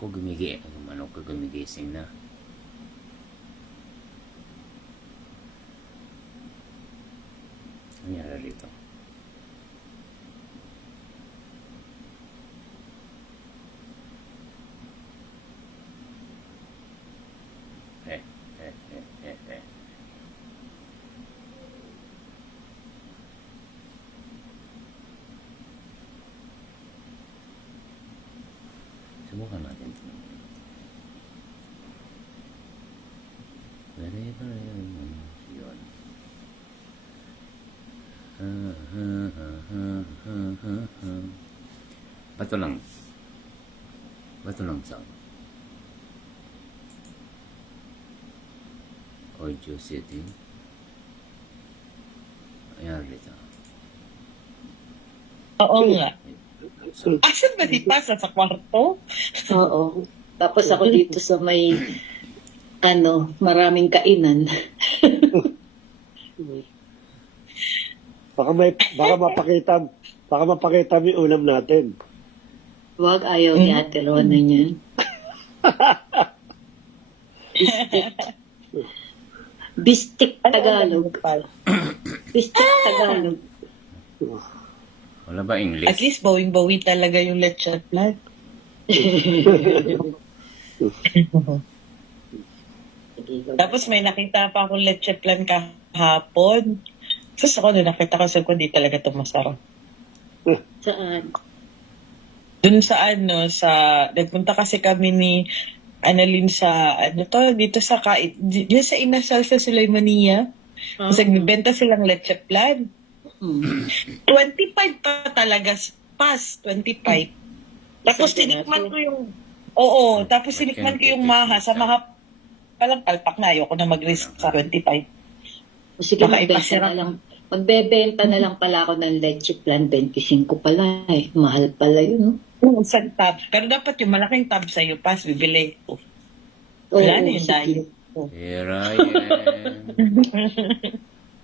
Manok ko gumigising na. Ano nangyari dito? Eh. Subukan natin ito. Wherever yun. Bato lang sound. Audio setting. Ayan dito. Oo nga. Asan ba di pa? Sa kwarto? Oo. Tapos ako dito sa may, maraming kainan. baka mapakita mo yung ulam natin. Huwag, ayaw ni Ate Rona niyan. Bistik Tagalog. Bistik Tagalog. Wala ba English? At least bawing-bawi talaga yung lecture plan. Tapos may nakita pa akong lecture plan kahapon. Tapos ako na nakita ko sa di talaga ito masarap. Saan? Dun sa nagpunta kasi kami ni Annalyn sa, dito sa dito sa Inasal sa Sulaymania. Kasi nagbenta silang lecture plan. 25 pa talaga, pass, 25. Tapos tinikman ko yung, tapos tinikman ko yung maha, sa maha, palang palpak na, ayoko na mag-risk sa 25. Sige, magbebenta na lang pala ako ng leche plan, 25 pala eh. Mahal pala yun, no? Isang tab. Pero dapat yung malaking tab sa'yo, pass, bibili ko. Oo, Wala na yung sige. dahil. Here I am.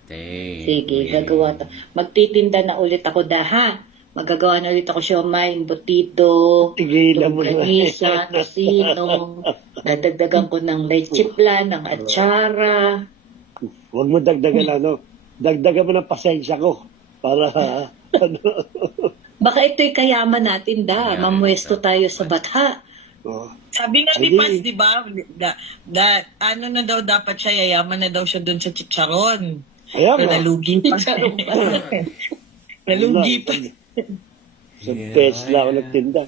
Sige, gagawa to. Magtitinda na ulit ako ha. Magagawa na ulit ako siomay, embutido, Tigilan mo na. longganisa, tosino. Dadagdagan ko ng leche plan, ng atsara. Huwag mo dagdagan Dagdagan mo ng pasensya ko. Para, Baka ito'y kayaman natin Mamuesto tayo sa batha. Sabi nga ni Paz, di ba? Na daw dapat siya, yayaman na daw siya doon sa chicharon. ayan Pero nalugi pa. Nalugi pa. Sa Tesla ako nagtinda.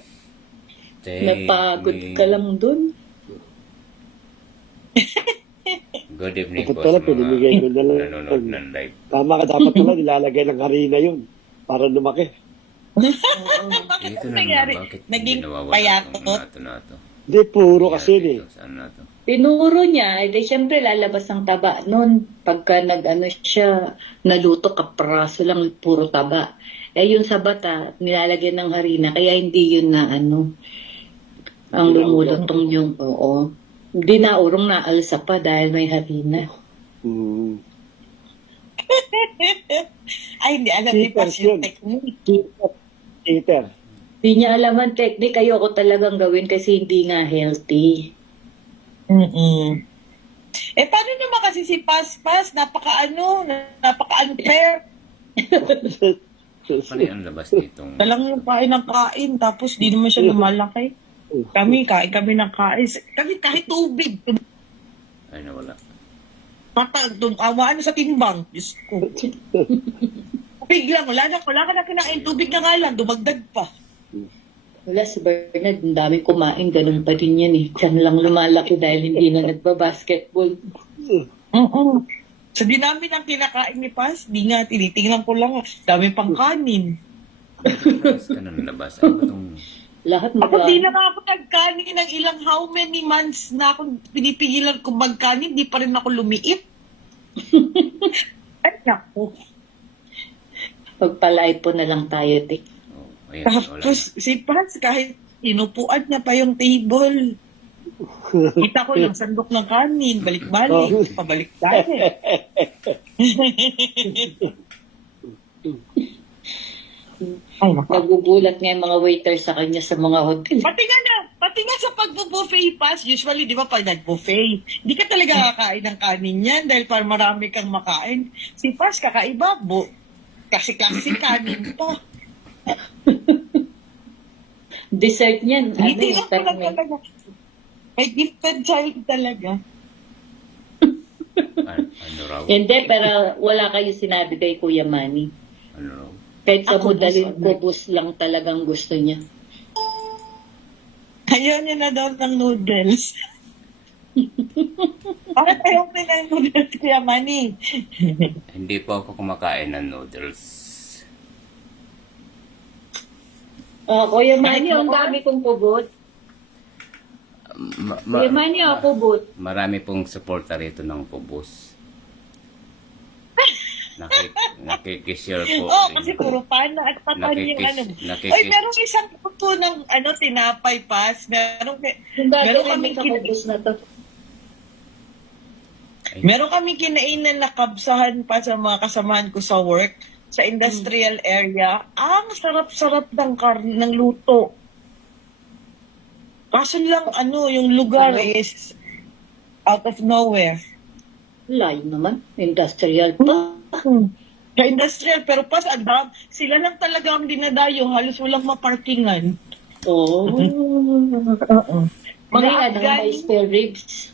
Napagod ka lang dun. Good evening Ito po pala, sa pinimigay ko na lang. mga nanonood ng live. Tama ka, dapat pala nilalagay ng harina yun. Para lumaki. Dito na nangyari? naman, bakit Naging nawawala payatot? itong nato? Hindi, puro kasi yun eh. Saan na to? Tinuro niya, siyempre lalabas ang taba nun. Pagka siya, naluto, kapraso lang, puro taba. Yun sa bata, nilalagyan ng harina, kaya hindi yun na ang lumulutong yung, Hindi naurong naalsa pa dahil may harina. Ay, hindi alam ni Paz yung technique. Peter. Hindi niya alam ang technique, ayoko talagang gawin kasi hindi nga healthy. Paano naman kasi si Paz, napaka-unfair. Paano yung labas ditong... Talang yung kain ng kain, tapos di naman siya lumalaki. Kami, kain kami ng kain. Kami kahit tubig. Ay, nawala. Awaan sa timbang. Diyos ko. Biglang, wala ka na kinain. Tubig na nga lang, dumagdag pa. Wala, si Bernard, ang daming kumain, ganun pa din yan eh. Diyan lang lumalaki dahil hindi na nagbabasketball. Sa dinami ng kinakain ni Paz, di nga, tinitingnan ko lang. Dami pang kanin. Labas ka na nalabas. Ano ba itong... Lahat Ako di na nga ako nagkanin ng ilang how many months na ako pinipigilan kung magkanin, di pa rin ako lumiit. Ay, naku. Pagpalay po na lang tayo, Tik. Ayan, wala. Tapos si Paz, kahit inupuan niya pa yung table. Kita ko yung sandok ng kanin, balik-balik, pabalik-balik. Ay, naku. Nagugulat nga yung mga waiter sa kanya sa mga hotel. Pati nga sa buffet pass, usually, di ba, pag nag-buffet, hindi ka talaga kakain ng kanin yan dahil para marami kang makain. Si Pass, kakaiba, kasi kanin pa. Dessert niyan. Hindi yung lang pala termin? talaga. May gifted child talaga. Ano raw? Hindi, pero wala kayo sinabi kay Kuya Manny. Ano raw? Kahit sa Ako, modalin boss, kubos lang talagang gusto niya. Ayaw niya na daw ng noodles. Bakit ayaw niya ng noodles, Kuya Manny? Hindi po ako kumakain ng noodles. Kuya Manny, ang dami kong kubot. Kuya Manny, kubot. Marami pong suporta rito ng Kubos. Nakikishare po. Kasi puro pana at patan yung ano. nakikis- Oy, merong isang puto ng tinapay Pass. Meron Yung Meron gagawin kaming sa kubos na to. Meron kami kinainan na kabsahan pa sa mga kasamahan ko sa work, sa industrial area. Ang sarap-sarap ng luto. Kaso lang, yung lugar is out of nowhere. Layo naman. Industrial pa. Sa industrial, pero Pass, sila lang talaga ang dinadayo. Halos walang maparkingan. Oo. Mga May Afghani. spare ribs.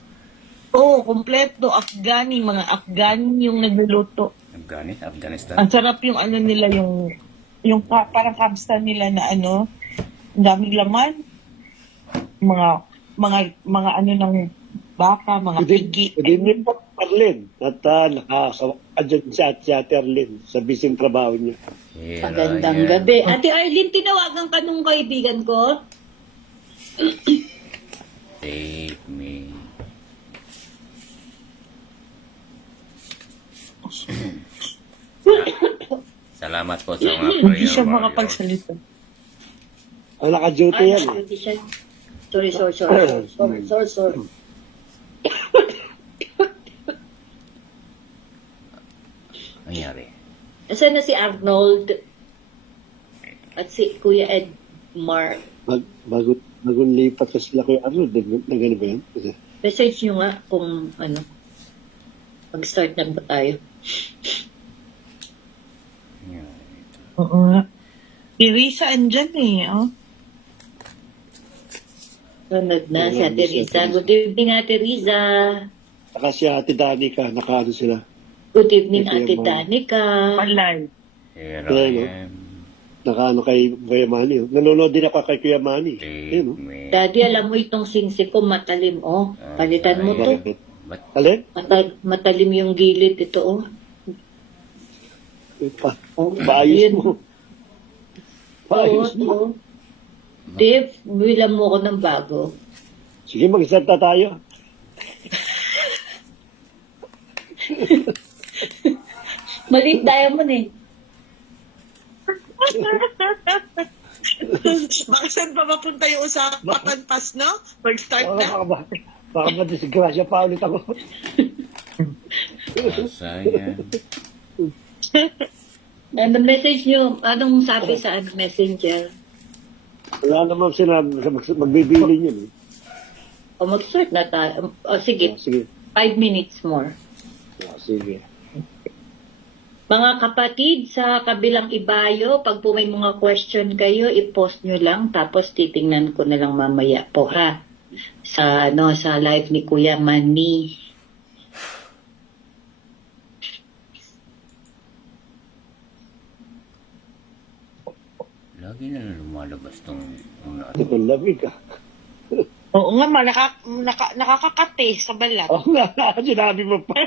Oo, kompleto. Mga Afghani yung nagluluto. Afghanistan. Ang sarap yung nila, yung parang kabsta nila na ang daming laman. Mga ng baka, mga pigi. Good evening po, Arlene. At nakakawak dyan si Ate Arlene sa bising trabaho niya. Magandang gabi. Ate Arlene, tinawagan ka nung kaibigan ko? Take me. Salamat po sa mga prayer Hindi siya warriors. makapagsalita. Ang naka-duty yan. Hindi siya. Sorry. Nangyari. Nasaan na si Arnold? At si Kuya Edmar? Bagong lipat ka sila kayo. Ano, na gano'n ba yan? Message nyo nga kung mag-start na ba tayo? Oo nga. Si Risa andyan oh. Sunod na si Ate Riza. Good evening, Ate Riza. Saka si Ate Danica, nakaano sila. Good evening, Ate Ate Yamani. Danica. Palay. Here Hello. I am. Nakaano kay Kuya Manny. Nanonood din ako kay Kuya Manny. Take Ayun, me. Daddy, alam mo itong singsi ko, matalim, Palitan mo to. Bakit? Ba't Alin? Matalim yung gilid ito, Paayos Yun. mo. Paayos mo. Oo. Dave, bilang mo ko ng bago. Sige, mag-start na tayo. Maliit diamond eh. Baka saan pa mapunta yung usapan, Pass, no? Mag-start na. Baka madisgrasya pa ulit ako. sayang? Ano message nyo? Anong sabi sa messenger? Wala naman sinabi, magbibiling yun. O mag-start na tayo. O sige, Sige. 5 minutes more. Sige. Mga kapatid, sa kabilang ibayo, pag po may mga question kayo, i-post nyo lang, tapos titingnan ko na lang mamaya po, ha? Sa live ni Kuya Manny. Lagi na lumalabas tong Ito lamig ka. Oo nga, nakakakate sa balat. Oo nga, sinabi mo pa.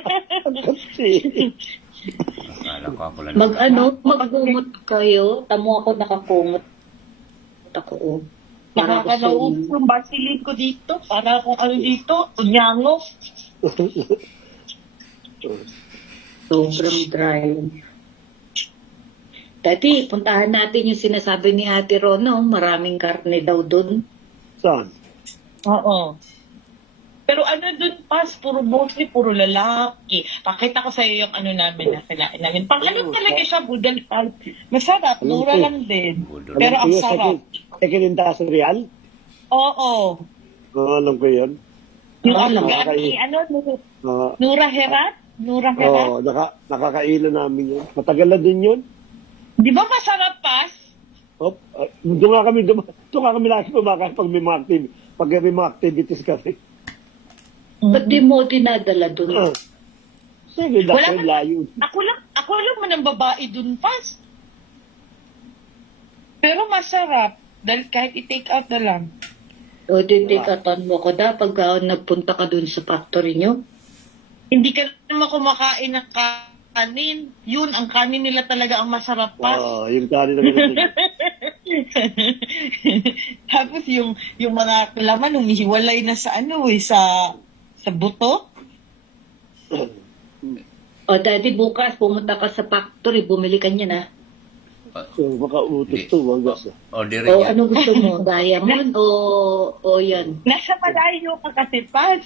Kasi, akala ko ako lang. Magkumot kayo. Tamo ako nakakumot. Ako, Para Nakakalaog yung basilin ko dito. Para kung ano dito, unyango. sobrang dry. Dati, puntahan natin yung sinasabi ni Ate Rono, maraming karne daw dun. saan? Oo. Pero dun, Pass, mostly puro lalaki. Pakita ko sa'yo yung namin na kinain namin. Talaga siya, budal pulp. Masarap, Alam mura ko. lang din. Budol. Pero ang sarap. Second industrial? Oo. Alam ko yan. Yung Ano? afghan ni, Ah, Nura Herat? Nura Herat? nakakailan namin yun. Matagal na din yun. Di ba masarap, Pas? Doon nga kami lagi kumakain pag may mga pag may mga activities kami. Ba't di mo dinadala dun? Sige, Wala dahil man- layo. Ako lang man ang babae dun, Pas. Pero masarap. Dahil kahit i-take out na lang. O titikatan mo ko da pag nagpunta ka dun sa factory nyo? Hindi ka naman kumakain ng kanin. Yun, ang kanin nila talaga ang masarap, Pas. Yung kanin na ganun. Tapos yung mga laman humihiwalay na sa sa buto. O daddy, bukas pumunta ka sa factory, bumili ka niya na. So, makautos to, wagas. Order O niya. ano gusto mo? Diamond o yan? Nasa malayo ka kasi, Pas.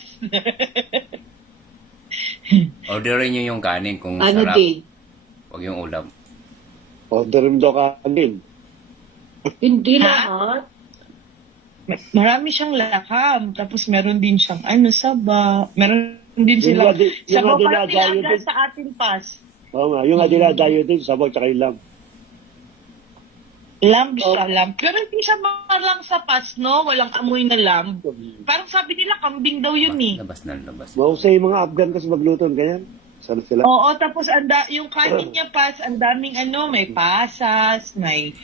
Orderin niyo yung kanin kung Ano sarap. din? Huwag yung ulam. Orderin daw kanin. Hindi Ha? lahat. Marami siyang lakam. Tapos meron din siyang saba. Meron din silang Yung sabaw nga parang dinadayo nilaga din. sa atin, Pas. Oo nga, yung nga dinadayo din, sabaw tsaka yung lamb. Lamb siya, lamb. Pero hindi siya malang sa Pas, no? Walang amoy na lamb. Parang sabi nila, kambing daw yun eh. Labas na labas. Mahusay yung mga Afghan kasi magluto ng ganyan. Sana sila. Oo, tapos yung kanin niya, Pas, ang daming may pasas, may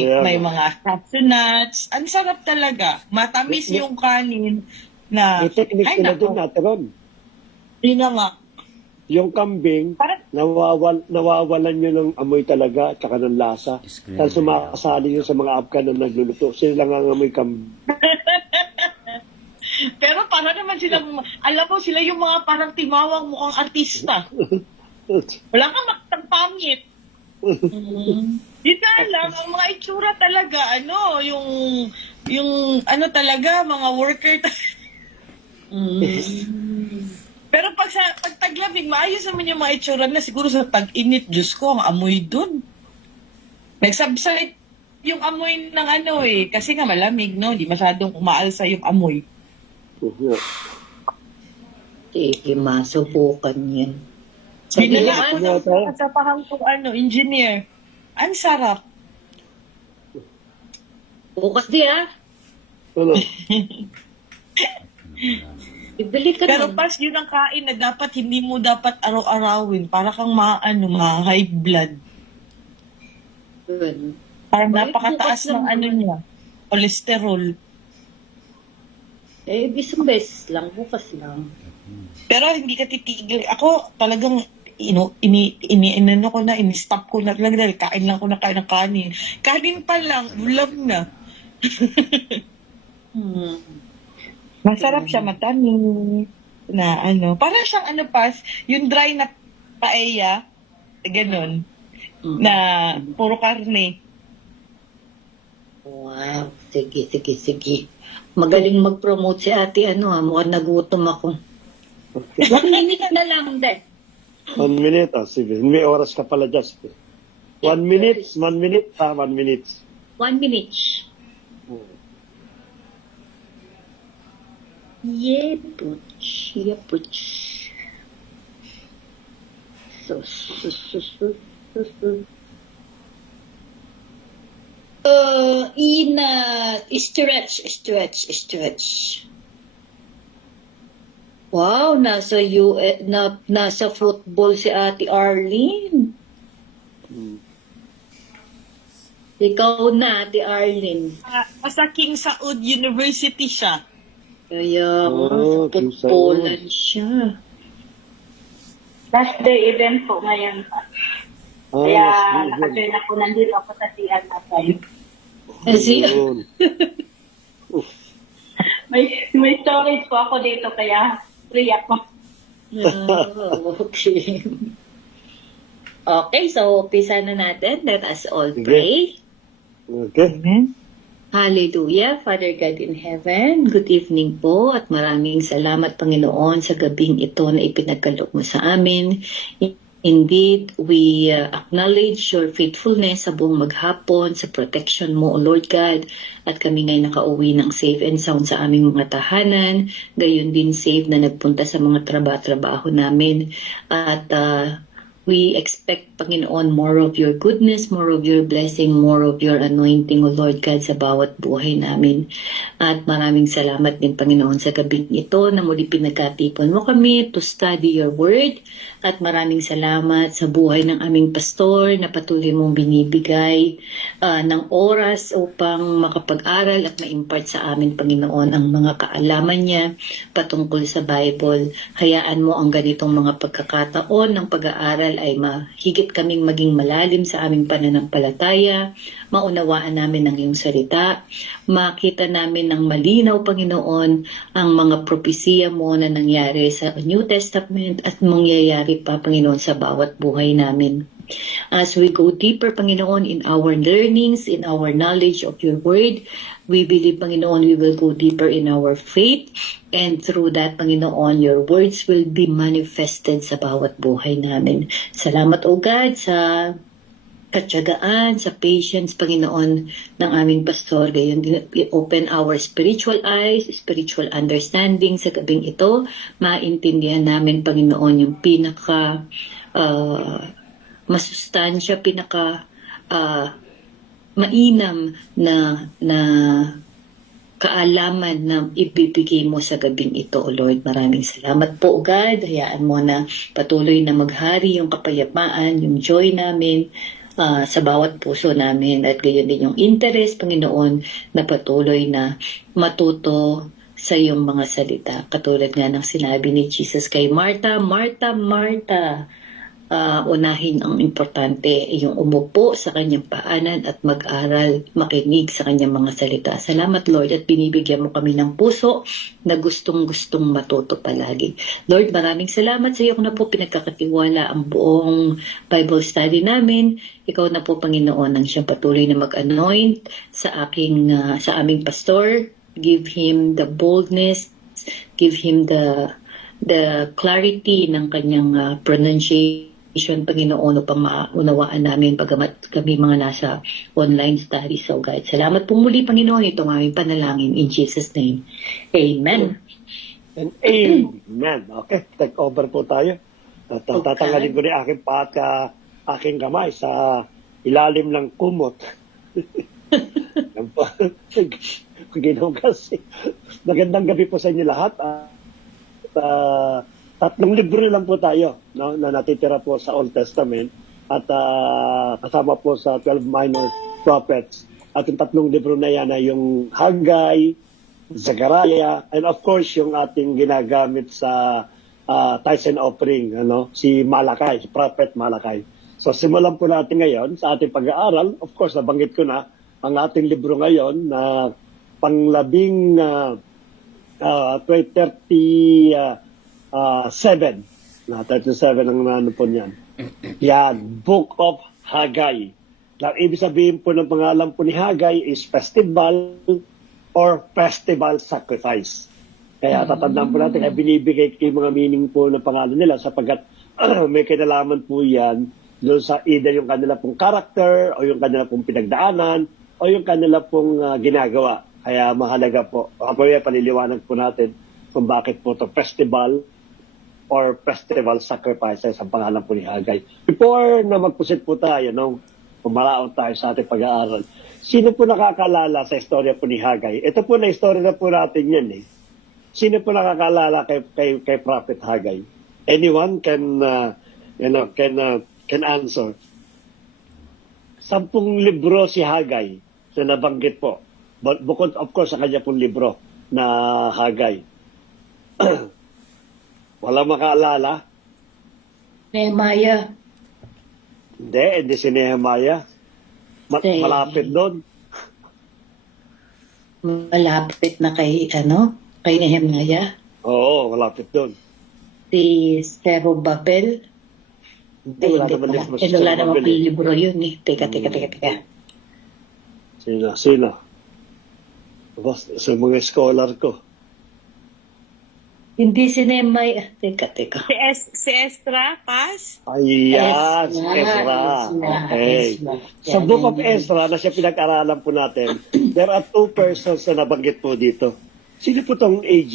Yeah. mga cashew nuts. Ang sarap talaga. Matamis yung kanin na, May technique ay sila din nako, natin. yun na nga. Yung kambing, Parang, nawawalan nyo ng amoy talaga at saka ng lasa. Screen. Dahil sumakasali yun sa mga Afghan na nagluluto. Sila lang ang amoy kambing. pero para naman silang, alam mo, sila yung mga parang timawang mukhang artista. Wala kang makitang pangit. Di ka alam, ang mga itsura talaga, yung talaga, mga worker Pero pag taglamig, maayos naman yung mga itsura na siguro sa tag-init, Diyos ko, ang amoy dun. Nagsubside yung amoy ng kasi nga malamig, no? Di masyadong umaalsa yung amoy. Sige, masubukan yan. Dinala ako Sabi ng niya, kasapahang kong engineer. Ang sarap. Bukas di Ano? Ibili ka Pero na. pas yun ang kain na dapat hindi mo dapat araw-arawin para kang high blood. Good. Parang Bakit napakataas bukas ng lang? niya. Cholesterol. Isang beses lang, bukas lang. Pero hindi ka titigil. Ako talagang ini-stop ko na talaga dahil kain lang ko na kain ng kanin. Kanin pa lang, ulam na. Masarap siya, matamis. Na parang siyang pas, yung dry na paella, ganun, na puro karne. Wow, sige. Magaling mag-promote si ate, mukhang nagutom ako. Okay. 1 minute na lang, de. 1 minute, sige. May oras ka pala, just. 1 minute, 1 minute, 1 minute. 1 minute. Yepuch. So. Stretch. Wow, nasa football si Ate Arlene. Ikaw na, Ate Arlene. Sa King Saud University siya. Kaya Oh, sa footballan siya. Last day event po ngayon. Kaya nakajoin ako, nandito ako sa CR natin. Kasi, May storage po ako dito, kaya free ako. okay. Okay, so umpisa na natin. Let us all pray. Okay. Amen. Hallelujah, Father God in heaven, good evening po at maraming salamat Panginoon sa gabing ito na ipinagkaloob mo sa amin. Indeed, we acknowledge your faithfulness sa buong maghapon, sa protection mo, O Lord God, at kami ngay nakauwi ng safe and sound sa aming mga tahanan, gayon din safe na nagpunta sa mga trabaho namin. At we expect, Panginoon, more of your goodness, more of your blessing, more of your anointing, O Lord God, sa bawat buhay namin. At maraming salamat din, Panginoon, sa gabing ito na muli pinagkatipon mo kami to study your word. At maraming salamat sa buhay ng aming pastor na patuloy mong binibigay ng oras upang makapag-aral at ma-impart sa amin, Panginoon, ang mga kaalaman niya patungkol sa Bible. Hayaan mo ang ganitong mga pagkakataon ng pag-aaral ay mahigit kaming maging malalim sa aming pananampalataya, maunawaan namin ang iyong salita, makita namin ng malinaw, Panginoon, ang mga propesiya mo na nangyari sa New Testament at mangyayari pa, Panginoon, sa bawat buhay namin. As we go deeper, Panginoon, in our learnings, in our knowledge of your word, we believe, Panginoon, we will go deeper in our faith, and through that, Panginoon, your words will be manifested sa bawat buhay namin. Salamat, O God, sa katyagaan, sa patience, Panginoon, ng aming pastor. Gayon din, open our spiritual eyes, spiritual understanding sa gabing ito. Maintindihan namin, Panginoon, yung pinaka masustansya, pinaka mainam na kaalaman na ibibigay mo sa gabing ito, O Lord. Maraming salamat po, God. Hayaan mo na patuloy na maghari yung kapayapaan, yung joy namin sa bawat puso namin, at gayon din yung interest, Panginoon, na patuloy na matuto sa iyong mga salita. Katulad nga ng sinabi ni Jesus kay Martha, Martha, Martha, unahin ang importante, yung umupo sa kanyang paanan at mag-aral, makinig sa kanyang mga salita. Salamat, Lord, at binibigyan mo kami ng puso na gustong-gustong matuto palagi. Lord, maraming salamat sa iyo kung na po pinagkakatiwala ang buong Bible study namin. Ikaw na po, Panginoon, ang siyang patuloy na mag-anoint sa aming pastor. Give him the boldness, give him the clarity ng kanyang pronunciation, Panginoon, upang maunawaan namin pagamat kami mga nasa online studies. So, God, salamat po muli, Panginoon. Ito ang aming panalangin in Jesus' name. Amen. And amen. Okay, take over po tayo. At tatanggalin ko rin aking aking kamay sa ilalim ng kumot. Ginugas. Magandang gabi po sa inyo lahat. Tatlong libro lang po tayo, no, na natitira po sa Old Testament, at kasama po sa 12 minor prophets. At yung tatlong libro na yan ay yung Haggai, Zechariah, and of course yung ating ginagamit sa tithes and offering, si Malakay, si Prophet Malakay. So simulan po natin ngayon sa ating pag-aaral. Of course, nabanggit ko na ang ating libro ngayon na panglabing 37 ang ano po niyan. Yan, Book of Haggai. Now, ibig sabihin po ng pangalan po ni Haggai is festival or festival sacrifice. Kaya tatandaan po natin, binibigay yung mga meaning po ng pangalan nila sapagkat may kinalaman po yan doon sa either yung kanila pong character o yung kanila pong pinagdaanan o yung kanila pong ginagawa. Kaya mahalaga po. Kapag paliliwanag po natin kung bakit po ito festival or festival sacrifices ang pangalan po ni Haggai. Before na magpusit po tayo, pumalaon tayo sa ating pag-aaral, sino po nakakalala sa istorya po ni Haggai? Ito po na istorya na po natin yan. Sino po nakakalala kay Prophet Haggai? Anyone can answer. 10 libro si Haggai na nabanggit po. Bukod, of course, sa kanya pong libro na Haggai. Wala makaalala? Nehemiah. Hindi si Nehemiah. Malapit doon. Malapit na kay Nehemiah. Oo, malapit doon. Si Zerubbabel. Wala naman pala libro yun eh. Teka. Sino? Sa mga scholar ko. Hindi si Nemay. Teka. Si Estra, pass? Ayan, si Ezra. Okay. Sa Book of Ezra na siya pinag-aralan po natin, there are two persons na nabanggit po dito. Sino po tong AG?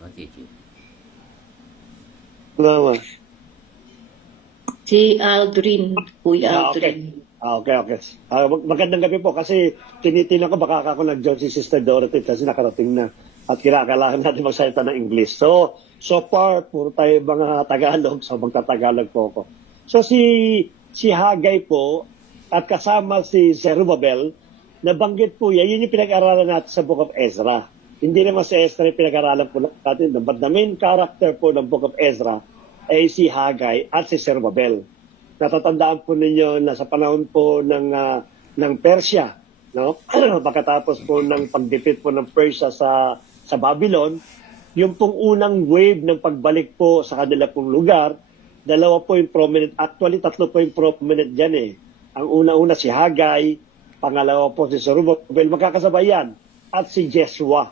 Okay. Naman. Si Aldrin. Kuya Okay. Aldrin. Okay. Magandang gabi po kasi tinitingnan ko baka ako nag-join si Sister Dorothy kasi nakarating na at kinakailangan natin magsalita ng English. So far, puro tayo mga Tagalog, so magtatagalog po ako. So si Hagay po at kasama si Zerubbabel, nabanggit po yan, yun yung pinag-aralan natin sa Book of Ezra. Hindi naman si Ezra yung pinag-aralan po natin, but the main character po ng Book of Ezra ay si Hagay at si Zerubbabel. Natatandaan po ninyo na sa panahon po ng Persia, no? Pagkatapos po ng pagdipit po ng Persia sa Babylon, yung pong unang wave ng pagbalik po sa kanila pong lugar, dalawa po yung prominent, actually tatlo po yung prominent dyan eh. Ang una-una si Hagay, pangalawa po si Zerubbabel, magkakasabay yan, at si Joshua.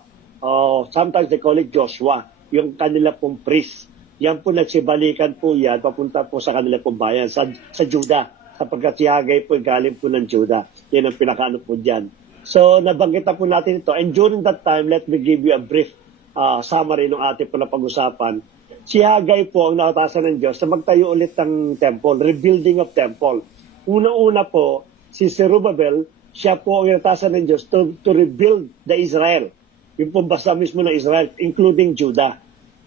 Sometimes they call it Joshua, yung kanila pong priest. Yan po nagsibalikan po yan, papunta po sa kanila pong bayan, sa Judah, sapagkat si Hagay po galing po ng Judah. Yan ang pinakaano po dyan. So, nabanggit na po natin ito. And during that time, let me give you a brief summary ng ating po na pag-usapan. Si Hagay po ang nakatasan ng Diyos na magtayo ulit ng temple, rebuilding of temple. Una-una po, si Zerubbabel, siya po ang nakatasan ng Diyos to rebuild the Israel. Yung po basta mismo ng Israel, including Judah,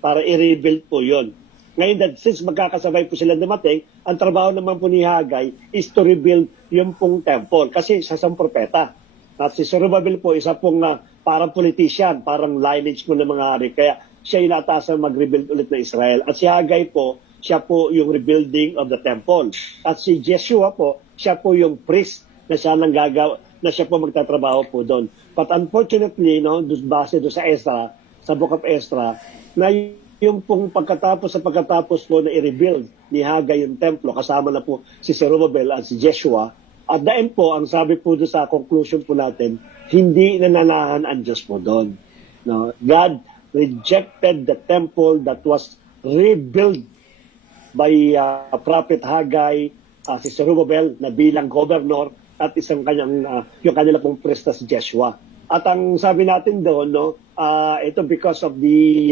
para i-rebuild po yun. Ngayon, since magkakasabay po sila dumating, ang trabaho naman po ni Hagay is to rebuild yung pong temple. Kasi sa isang propeta. At si Zerubbabel po, isa pong parang politician, parang lineage po ng mga hari. Kaya siya yung natasan mag-rebuild ulit ng Israel. At si Hagay po, siya po yung rebuilding of the temple. At si Joshua po, siya po yung priest na siya na siya po magtatrabaho po doon. But unfortunately, no, base doon sa Ezra, sa Book of Ezra, na yung pong pagkatapos po na i-rebuild ni Hagay yung templo, kasama na po si Zerubbabel at si Joshua. At the end po, ang sabi po doon sa conclusion po natin, hindi nananahan ang Diyos po doon. No? God rejected the temple that was rebuilt by Prophet Hagay, si Zerubbabel na bilang governor at isang yung kanila pong priest na si Joshua. At ang sabi natin doon, no, ito because of the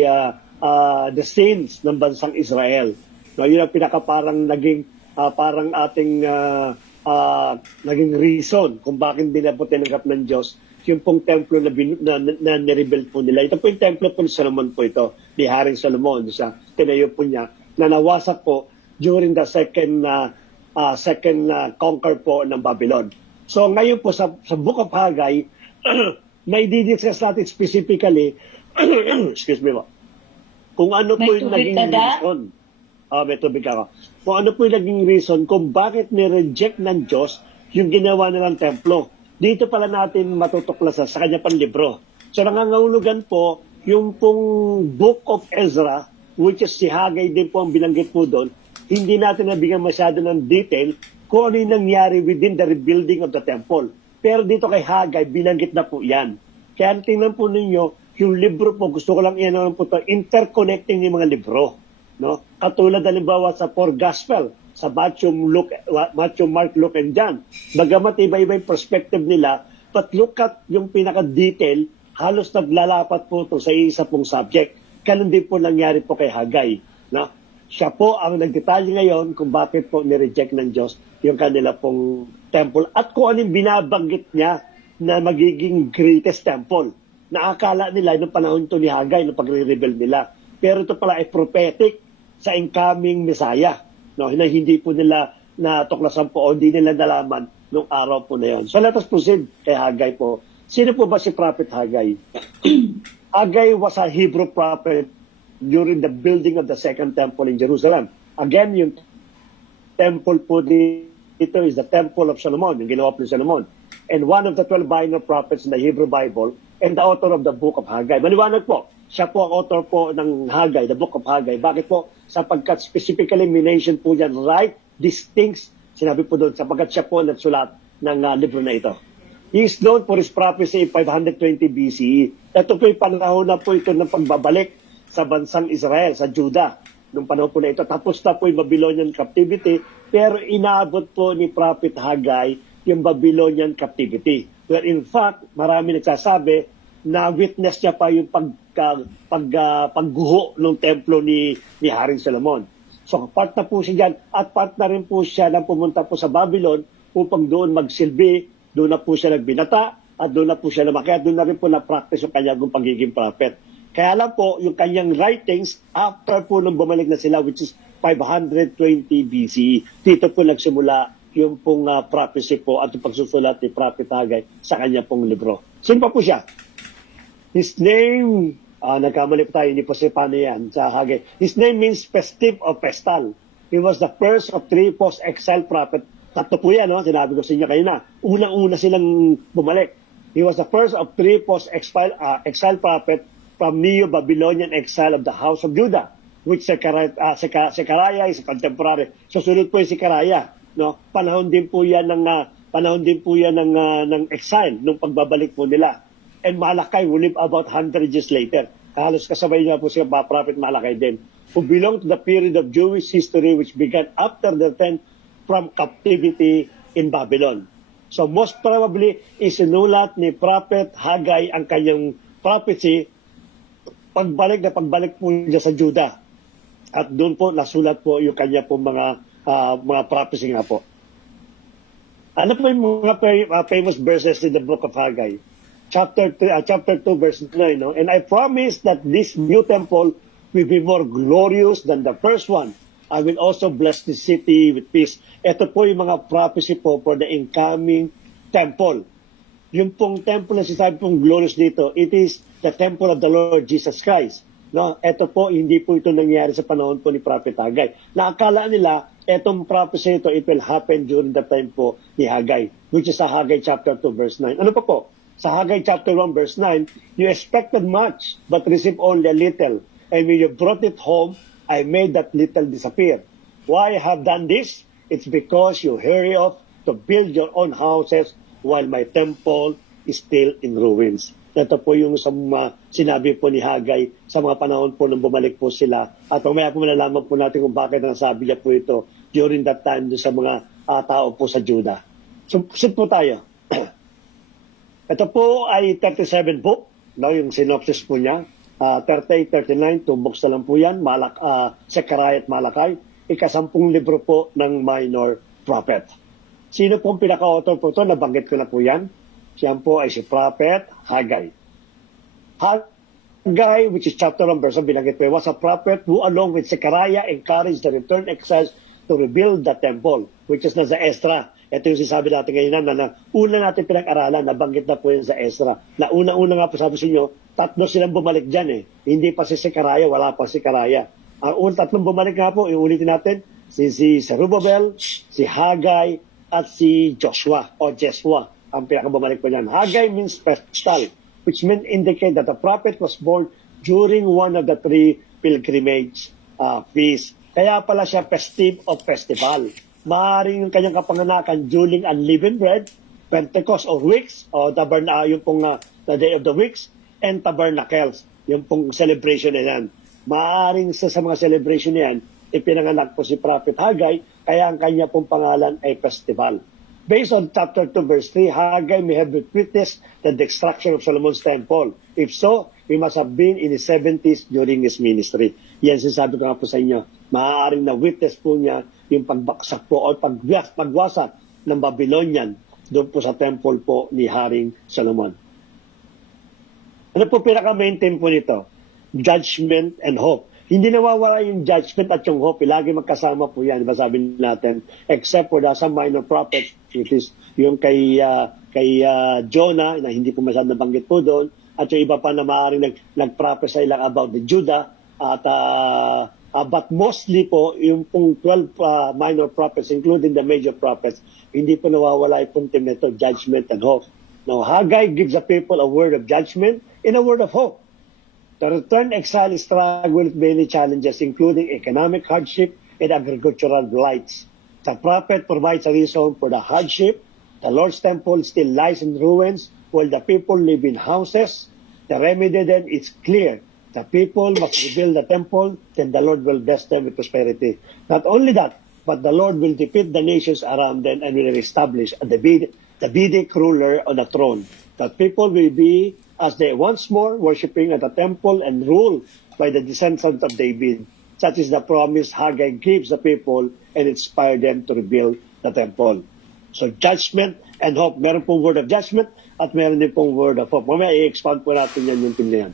sins ng bansang Israel. No, yun ang pinakaparang naging parang ating naging reason kung bakit hindi na po tinanggap ng Diyos yung pong templo na nirebuild po nila. Ito po yung templo po ni Solomon po ito, ni Haring Solomon, sa tinayo po niya, na nawasak po during the second conquer po ng Babylon. So ngayon po sa Book of Haggai, na i-discuss natin specifically, excuse me po, kung ano po yung naging reason. May tubig ako. Kung ano po yung naging reason kung bakit ni-reject ng Diyos yung ginawa nilang templo. Dito pala natin matutuklasan sa kanya pang libro. So nangangahulugan po yung pong Book of Ezra, which is si Haggai din po ang binanggit po doon, hindi natin nabigyan masyado ng detail kung ano yung nangyari within the rebuilding of the temple. Pero dito kay Haggai, binanggit na po yan. Kaya tingnan po ninyo, yung libro po, gusto ko lang iyan po ito, interconnecting yung mga libro. No? Katulad halimbawa sa four gospel, sa Matthew, Mark, Luke, and John. Bagamat iba-iba yung perspective nila, but look at yung pinaka-detail, halos naglalapat po ito sa isa pong subject. Ganun din po nangyari po kay Haggai. No? Siya po ang nagdetalye ngayon kung bakit po nireject ng Diyos yung kanila pong temple at kung anong binabanggit niya na magiging greatest temple. Naakala nila nung panahon ito ni Haggai, nung pagre-rebel nila. Pero ito pala ay prophetic sa incoming Messiah. No, na hindi po nila natuklasan po o hindi nila nalaman nung araw po na yun. So let us proceed kay Haggai po. Sino po ba si Prophet Haggai? Haggai was a Hebrew prophet during the building of the second temple in Jerusalem. Again, yung temple po dito is the temple of Solomon, yung ginawa po ni Solomon. And one of the 12 minor prophets in the Hebrew Bible and the author of the book of Haggai. Maliwanag po, siya po ang author po ng Haggai, the book of Haggai. Bakit po? Sapagkat specifically minention po yan, right, distinct, sinabi po doon, sapagkat siya po nagsulat ng libro na ito. He is known for his prophecy in 520 BCE. Ito po yung panahon na po ito ng pagbabalik sa bansang Israel, sa Judah. Nung panahon po na ito, tapos na po yung Babylonian captivity, pero inaabot po ni Prophet Haggai yung Babylonian captivity. Well, in fact, marami nagsasabi na witness niya pa yung pagguho ng templo ni Haring Solomon. So part na po siya dyan at part na rin po siya nang pumunta po sa Babylon upang doon magsilbi, doon na po siya nagbinata at doon na po siya lumaki at doon na rin po na-practice yung kanyang pagiging prophet. Kaya lang po, yung kanyang writings after po nung bumalik na sila, which is 520 BCE, dito po nagsimula yung pong prophecy po at yung pagsusulat ni Prophet Haggai sa kanya pong libro. Sino pa po siya? His name, nagkamali po tayo, hindi po si paano yan sa Haggai. His name means festive or festal. He was the first of 3 post-exile prophet. Tatlo po yan, no? Sinabi ko sa inyo kayo na. Unang-una silang bumalik. He was the first of 3 post-exile prophet from Neo-Babylonian exile of the house of Judah, which Zechariah is a contemporary. Susunod po yung Zechariah, no? Panahon din po yan ng exile, nung pagbabalik po nila. And Malachi will live about 100 years later. Halos kasabay niya po si Prophet Malachi din, who belonged to the period of Jewish history which began after the return from captivity in Babylon. So most probably, isinulat ni Prophet Haggai ang kanyang prophecy pagbalik po niya sa Judah. At doon po nasulat po yung kanya po mga prophecy nga po. Ano po yung mga famous verses in the book of Haggai? Chapter 2, verse 9. No? And I promise that this new temple will be more glorious than the first one. I will also bless the city with peace. Ito po yung mga prophecy po for the incoming temple. Yung pong temple na sinasabi pong glorious dito, it is the temple of the Lord Jesus Christ. No? Ito po, hindi po ito nangyari sa panahon po ni Prophet Haggai. Naakala nila, etong prophecy ito, it will happen during the time po ni Haggai, which is sa Haggai chapter 2, verse 9. Ano pa po? Sa Haggai chapter 1, verse 9, you expected much, but received only a little. And when you brought it home, I made that little disappear. Why I have done this? It's because you hurry off to build your own houses while my temple is still in ruins. Ito po yung sinabi po ni Haggai sa mga panahon po nung bumalik po sila. At mamaya po malalaman po natin kung bakit nasabi niya po ito during that time sa mga tao po sa Judah. So, po tayo. Ito po ay 37 book, no, yung synopsis po niya. 38, 39, 2 books na lang po yan, Zechariah at Malachi. Ika-10 libro po ng minor prophet. Sino pong pinaka-author po ito? Nabanggit ko na po yan. Siya po ay si Prophet Haggai. Haggai, which is chapter 1, verse 1, binanggit po, was a prophet who along with Zechariah encouraged the returned exiles to rebuild the temple, which is na sa Ezra. Ito yung sinasabi natin ngayon na una natin pinag-aralan, nabanggit na po yun sa Ezra. Na una-una nga po sabi sa inyo, 3 silang bumalik dyan eh. Hindi pa si Zechariah, wala pa si Zechariah. Ang 3 bumalik nga po, yung ulitin natin, si Zerubbabel, si Haggai, at si Joshua, ang pinakabumalik po niyan. Haggai means festal, which means indicate that the prophet was born during one of the 3 pilgrimage feasts. Kaya pala siya festive of festival. Maaaring yung kanyang kapanganakan during unleavened bread, Pentecost or weeks, o yung pong the day of the weeks, and tabernacles, yung pong celebration na yan. Maaaring sa mga celebration na yan, ipinanganak po si Prophet Haggai, kaya ang kanya pong pangalan ay festival. Based on chapter 2, verse 3, Haggai may have witnessed the destruction of Solomon's temple. If so, he must have been in his 70s during his ministry. Yan sinasabi ko nga po sa inyo. Maaaring na witness po niya yung pagbaksak po o pagwasak ng Babylonian doon po sa temple po ni Haring Solomon. Ano po pinaka-main theme po nito? Judgment and hope. Hindi nawawala yung judgment at yung hope. Lagi magkasama po yan. Diba sabi natin? Except for some minor prophets, which is yung kay Jonah, na hindi po masyadong nabanggit po doon, at yung iba pa na maaaring nag-prophesy lang about the Judah, at but mostly po, yung pong 12 minor prophets, including the major prophets, hindi po nawawala yung theme nito, judgment and hope. Now, Haggai gives the people a word of judgment and a word of hope. The returned exile struggled with many challenges, including economic hardship and agricultural blights. The prophet provides a reason for the hardship. The Lord's temple still lies in ruins while the people live in houses. The remedy then is clear. The people must rebuild the temple, then the Lord will bless them with prosperity. Not only that, but the Lord will defeat the nations around them and will establish the Davidic ruler on the throne. That people will be as they once more worshiping at the temple and ruled by the descendants of David. Such is the promise Haggai gives the people and inspire them to rebuild the temple. So judgment and hope. Meron pong word of judgment at meron din pong word of hope. Mamaya i-expand po natin yan yung team na yan.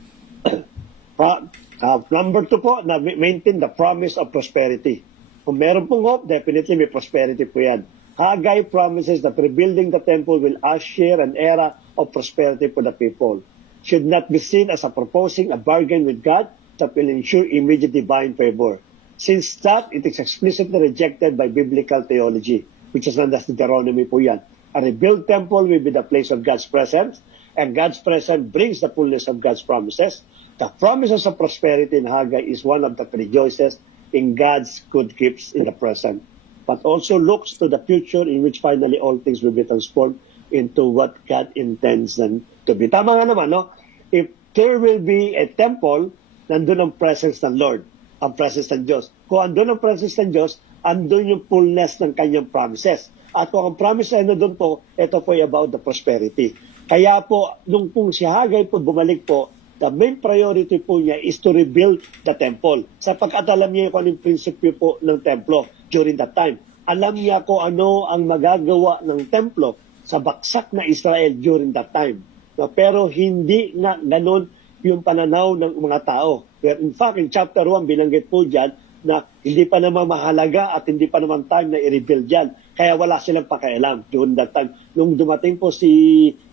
Number 2 po, na maintain the promise of prosperity. Kung meron pong hope, definitely may prosperity po yan. Haggai promises that rebuilding the temple will usher an era of prosperity for the people. Should not be seen as a proposing a bargain with God that will ensure immediate divine favor. Since that, it is explicitly rejected by biblical theology, which is known as Deuteronomy po yan. A rebuilt temple will be the place of God's presence, and God's presence brings the fullness of God's promises. The promises of prosperity in Haggai is one of that rejoices in God's good gifts in the present, but also looks to the future in which finally all things will be transformed into what God intends them to be. Tama nga naman, no? If there will be a temple, nandun ang presence ng Lord, ang presence ng Diyos. Kung andun ang presence ng Diyos, andun yung fullness ng kanyang promises. At kung ang promise ay nandun po, ito po ay about the prosperity. Kaya po, nung pong si Haggai po bumalik po, the main priority po niya is to rebuild the temple. Sapagkat alam niya kung anong prinsipyo po ng templo during that time. Alam niya kung ano ang magagawa ng templo sa baksak na Israel during that time. No, pero hindi nga ganun yung pananaw ng mga tao. In fact, in chapter 1, binanggit po dyan na hindi pa naman mahalaga at hindi pa naman time na i-rebuild yan. Kaya wala silang pakialam during that time. Nung dumating po si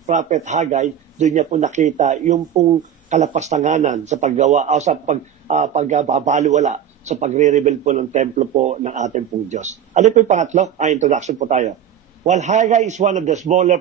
Prophet Haggai, doon niya po nakita yung pong kalapastanganan sa paggawa o sa pagbabaliwala sa pagre-rebuild po ng templo po ng ating pong Diyos. Ano po yung pangatlo? Introduction po tayo. While Haggai is one of the smaller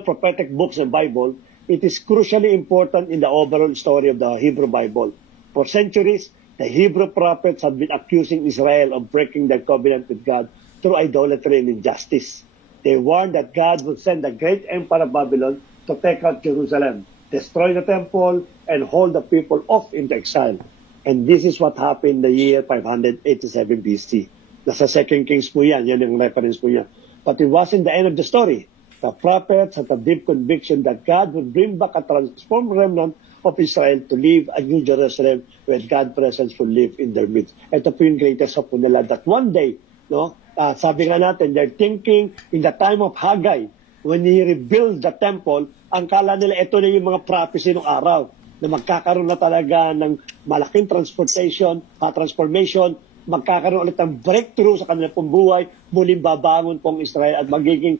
prophetic books in the Bible, it is crucially important in the overall story of the Hebrew Bible. For centuries, the Hebrew prophets have been accusing Israel of breaking their covenant with God through idolatry and injustice. They warned that God would send the great empire of Babylon to take out Jerusalem, destroy the temple, and hold the people off into exile. And this is what happened in the year 587 BC. Nasa 2 Kings po yan. Yan yung reference po yan. But it wasn't the end of the story. The prophets had a deep conviction that God would bring back a transformed remnant of Israel to live at New Jerusalem where God's presence will live in their midst. Ito po yung greatest hope po nila that one day, no, sabi nga natin, they're thinking in the time of Haggai, when he rebuilt the temple, ang kala nila ito na yung mga prophecy ng araw na magkakaroon na talaga ng malaking transformation, magkakaroon ulit ng breakthrough sa kanilang pong buhay, muling babangon pong Israel at magiging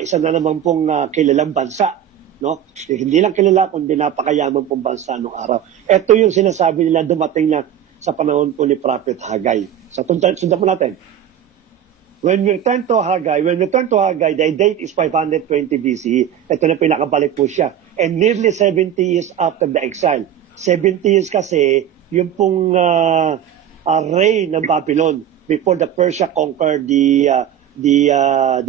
isa na naman pong kilalang bansa. No? Hindi lang kilala, kundi napakayaman pong bansa noong araw. Ito yung sinasabi nila dumating na sa panahon po ni Prophet Haggai. Sa sundan po natin. When we return to Haggai, the date is 520 BCE. Ito na pinakabalik po siya. And nearly 70 years after the exile. 70 years kasi, yung pong reign ng Babylon before the Persia conquered the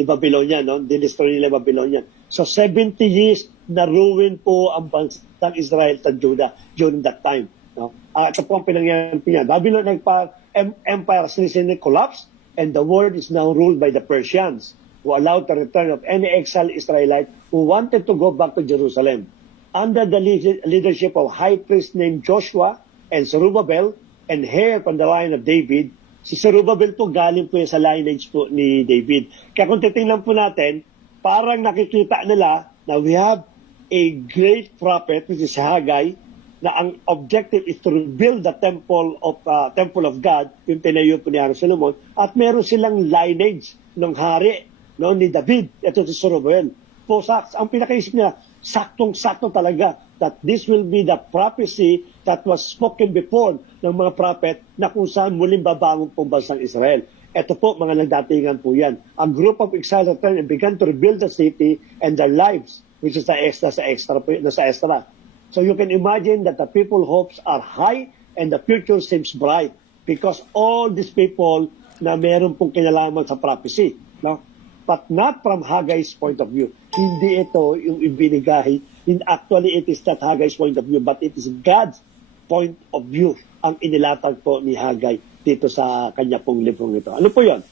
Babylonian, no? Dinestroy nila Babylonian. So 70 years na ruin po ang bansang Israel sa Judah during that time. No? Ito po ang pinangyayari niya. Babylon Empire recently collapsed and the world is now ruled by the Persians who allowed the return of any exiled Israelite who wanted to go back to Jerusalem. Under the leadership of high priest named Joshua and Zerubbabel, and heir from the line of David, si Zerubbabel po galing po sa lineage po ni David. Kaya kung titingnan po natin, parang nakikita nila na we have a great prophet, which is Haggai, na ang objective is to rebuild the temple of God, yung tinayo po ni Hari Solomon, at meron silang lineage ng hari, no, ni David. Ito si Zerubbabel. Po, ang pinakaisip niya, saktong-sakto talaga that this will be the prophecy that was spoken before ng mga prophet na kung saan muling babangon po bansang Israel. Ito po, mga nagdatingan po yan. A group of exiled returned and began to rebuild the city and their lives, which is nasa Esdras. So you can imagine that the people's hopes are high and the future seems bright because all these people na meron pong kinalaman sa prophecy. No? But not from Haggai's point of view. Hindi ito yung ibinigay. Actually, it is not Haggai's point of view, but it is God's point of view ang inilatag po ni Hagay dito sa kanya pong librong ito. Ano po yon?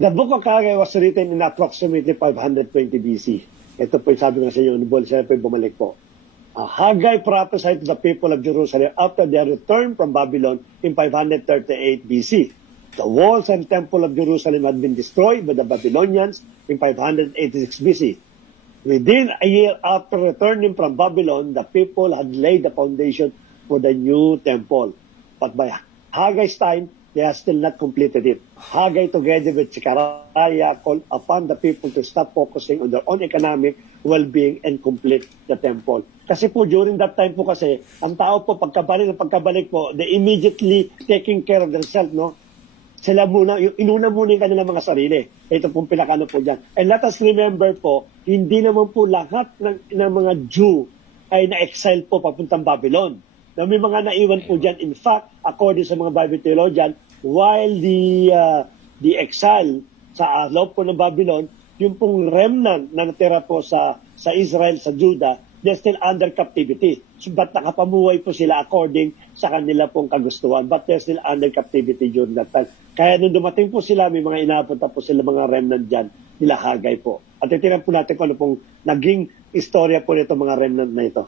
The Book of Haggai was written in approximately 520 BC. Ito po yung sabi nga sa inyo, siya po bumalik po. Haggai prophesied to the people of Jerusalem after their return from Babylon in 538 BC. The walls and temple of Jerusalem had been destroyed by the Babylonians in 586 BC. Within a year after returning from Babylon, the people had laid the foundation for the new temple. But by Haggai's time, they have still not completed it. Haggai, together with Zechariah, called upon the people to stop focusing on their own economic well-being and complete the temple. Kasi po, during that time po kasi, ang tao po, pagkabalik po, they immediately taking care of themselves, no? Sila muna, inuna muna yung kanilang mga sarili. Ito pong pinakano po dyan. And let us remember po, hindi naman po lahat ng mga Jew ay na-exile po papuntang Babylon. Na may mga naiwan po dyan. In fact, according sa mga Bible theologian, while the exile sa loob po ng Babylon, yung pong remnant na natira po sa Israel, sa Judah, they're still under captivity. So, but nakapamuhay po sila according sa kanila pong kagustuhan. But they're still under captivity during that time. Kaya nung dumating po sila, may mga inapunta po sila mga remnant dyan, nila Haggai po. At titignan po natin kung ano pong naging istorya po nito mga remnant na ito.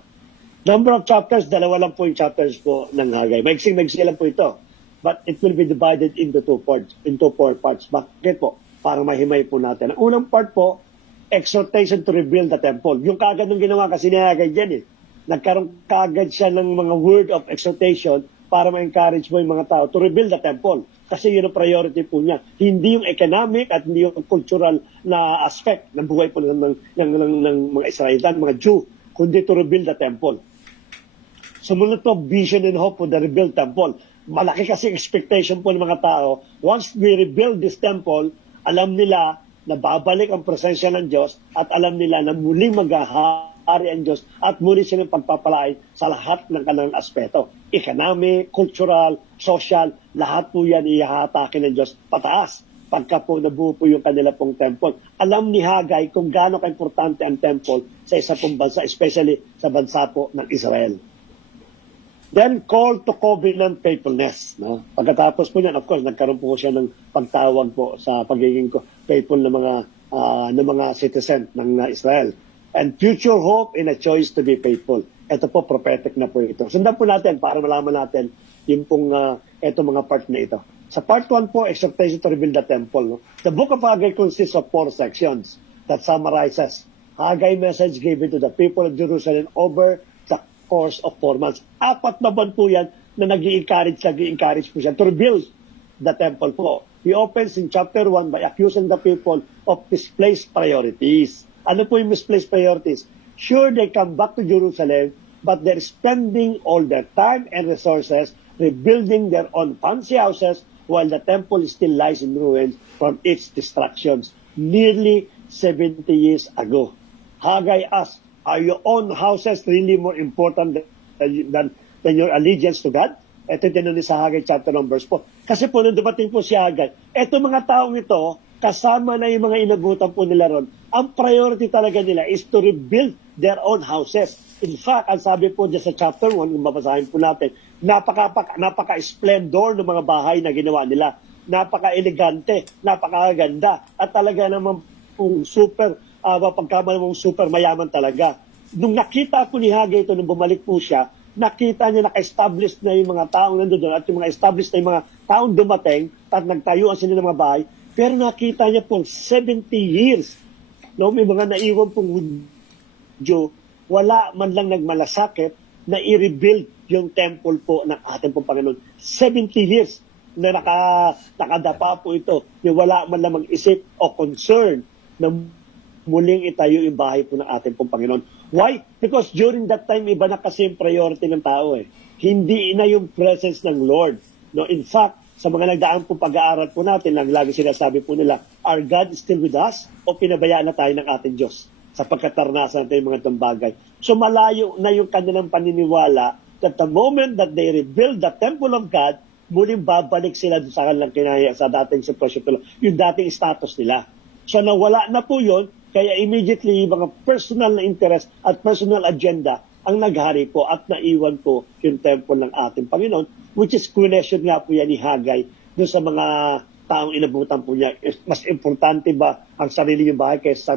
Number of chapters, 2 lang po yung chapters po ng Haggai. Maiksi lang po ito. But it will be divided into 4 parts. Bakit po? Para mahimay po natin. Ang unang part po, exhortation to rebuild the temple. Yung kagad ng ginawa kasi ni Haggai dyan eh. Nagkaroon kagad siya ng mga word of exhortation para ma-encourage mo yung mga tao to rebuild the temple. Kasi yun ang priority po niya. Hindi yung economic at hindi yung cultural na aspect ng buhay po ng mga Israelitan, mga Jew, kundi to rebuild the temple. Sumunod po, vision and hope for the rebuilt temple. Malaki kasi expectation po ng mga tao. Once we rebuild this temple, alam nila na babalik ang presensya ng Diyos at alam nila na muling maghahari ang Diyos at muli silang pagpapalain sa lahat ng kanilang aspeto. Economic, cultural, social, lahat po yan ihahatake ng Diyos pataas pagka po nabuo po yung kanila pong temple. Alam ni Haggai kung gaano ka-importante ang temple sa isa pong bansa, especially sa bansa po ng Israel. Then, call to covenant faithfulness. No? Pagkatapos po niyan, of course, nagkaroon po siya ng pagtawag po sa pagiging faithful ng mga citizen ng Israel. And future hope in a choice to be faithful. Ito po, prophetic na po ito. Sundan po natin para malaman natin yung pong ito mga part na ito. Sa part 1 po, exhortation to rebuild the temple. No? The book of Haggai consists of 4 sections that summarizes Haggai message given to the people of Jerusalem over course of 4 months. 4 na buwan po yan na nag-i-encourage po siya to rebuild the temple po. He opens in chapter 1 by accusing the people of misplaced priorities. Ano po yung misplaced priorities? Sure, they come back to Jerusalem, but they're spending all their time and resources rebuilding their own fancy houses while the temple still lies in ruins from its destructions nearly 70 years ago. Haggai asks, are your own houses really more important than your allegiance to God? Ito din sa Haggai chapter 1 verse 4. Kasi po nung dumating po si Haggai, eto mga taong ito, kasama na yung mga inabutan po nila ron, ang priority talaga nila is to rebuild their own houses. In fact, ang sabi po dyan sa chapter 1, kung babasahin po natin, napaka-splendor ng mga bahay na ginawa nila. Napaka-elegante, napaka-ganda, at talaga naman pong pagkamalang super mayaman talaga. Nung nakita po ni Haggai ito, nung bumalik po siya, nakita niya naka-establish na yung mga taong nandoon at yung mga established na yung mga taong dumating at nagtayuan sila ng mga bahay. Pero nakita niya po 70 years. No, may mga naiwan pong Jew, wala man lang nagmalasakit na i-rebuild yung temple po ng ating pong Panginoon. 70 years na nakadapa po ito. Yung wala man lang mag-isip o concern na muling itayo yung bahay po ng ating pong Panginoon. Why? Because during that time, iba na kasi yung priority ng tao eh. Hindi na yung presence ng Lord. No, in fact, sa mga nagdaan po pag-aaral po natin, lang lagi sinasabi po nila, our God is still with us o pinabayaan na tayo ng ating Diyos sa pagkataranasan natin yung mga itong bagay. So malayo na yung kanilang paniniwala that the moment that they rebuild the temple of God, muling babalik sila sa kanilang kinaya sa dating sitwasyon, yung dating status nila. So nawala na po yun, kaya immediately yung mga personal na interest at personal agenda ang naghari po at naiwan po yung temple ng ating Panginoon, which is question nga po yan ni Hagay doon sa mga taong inabutan po niya. Mas importante ba ang sarili yung bahay kaysa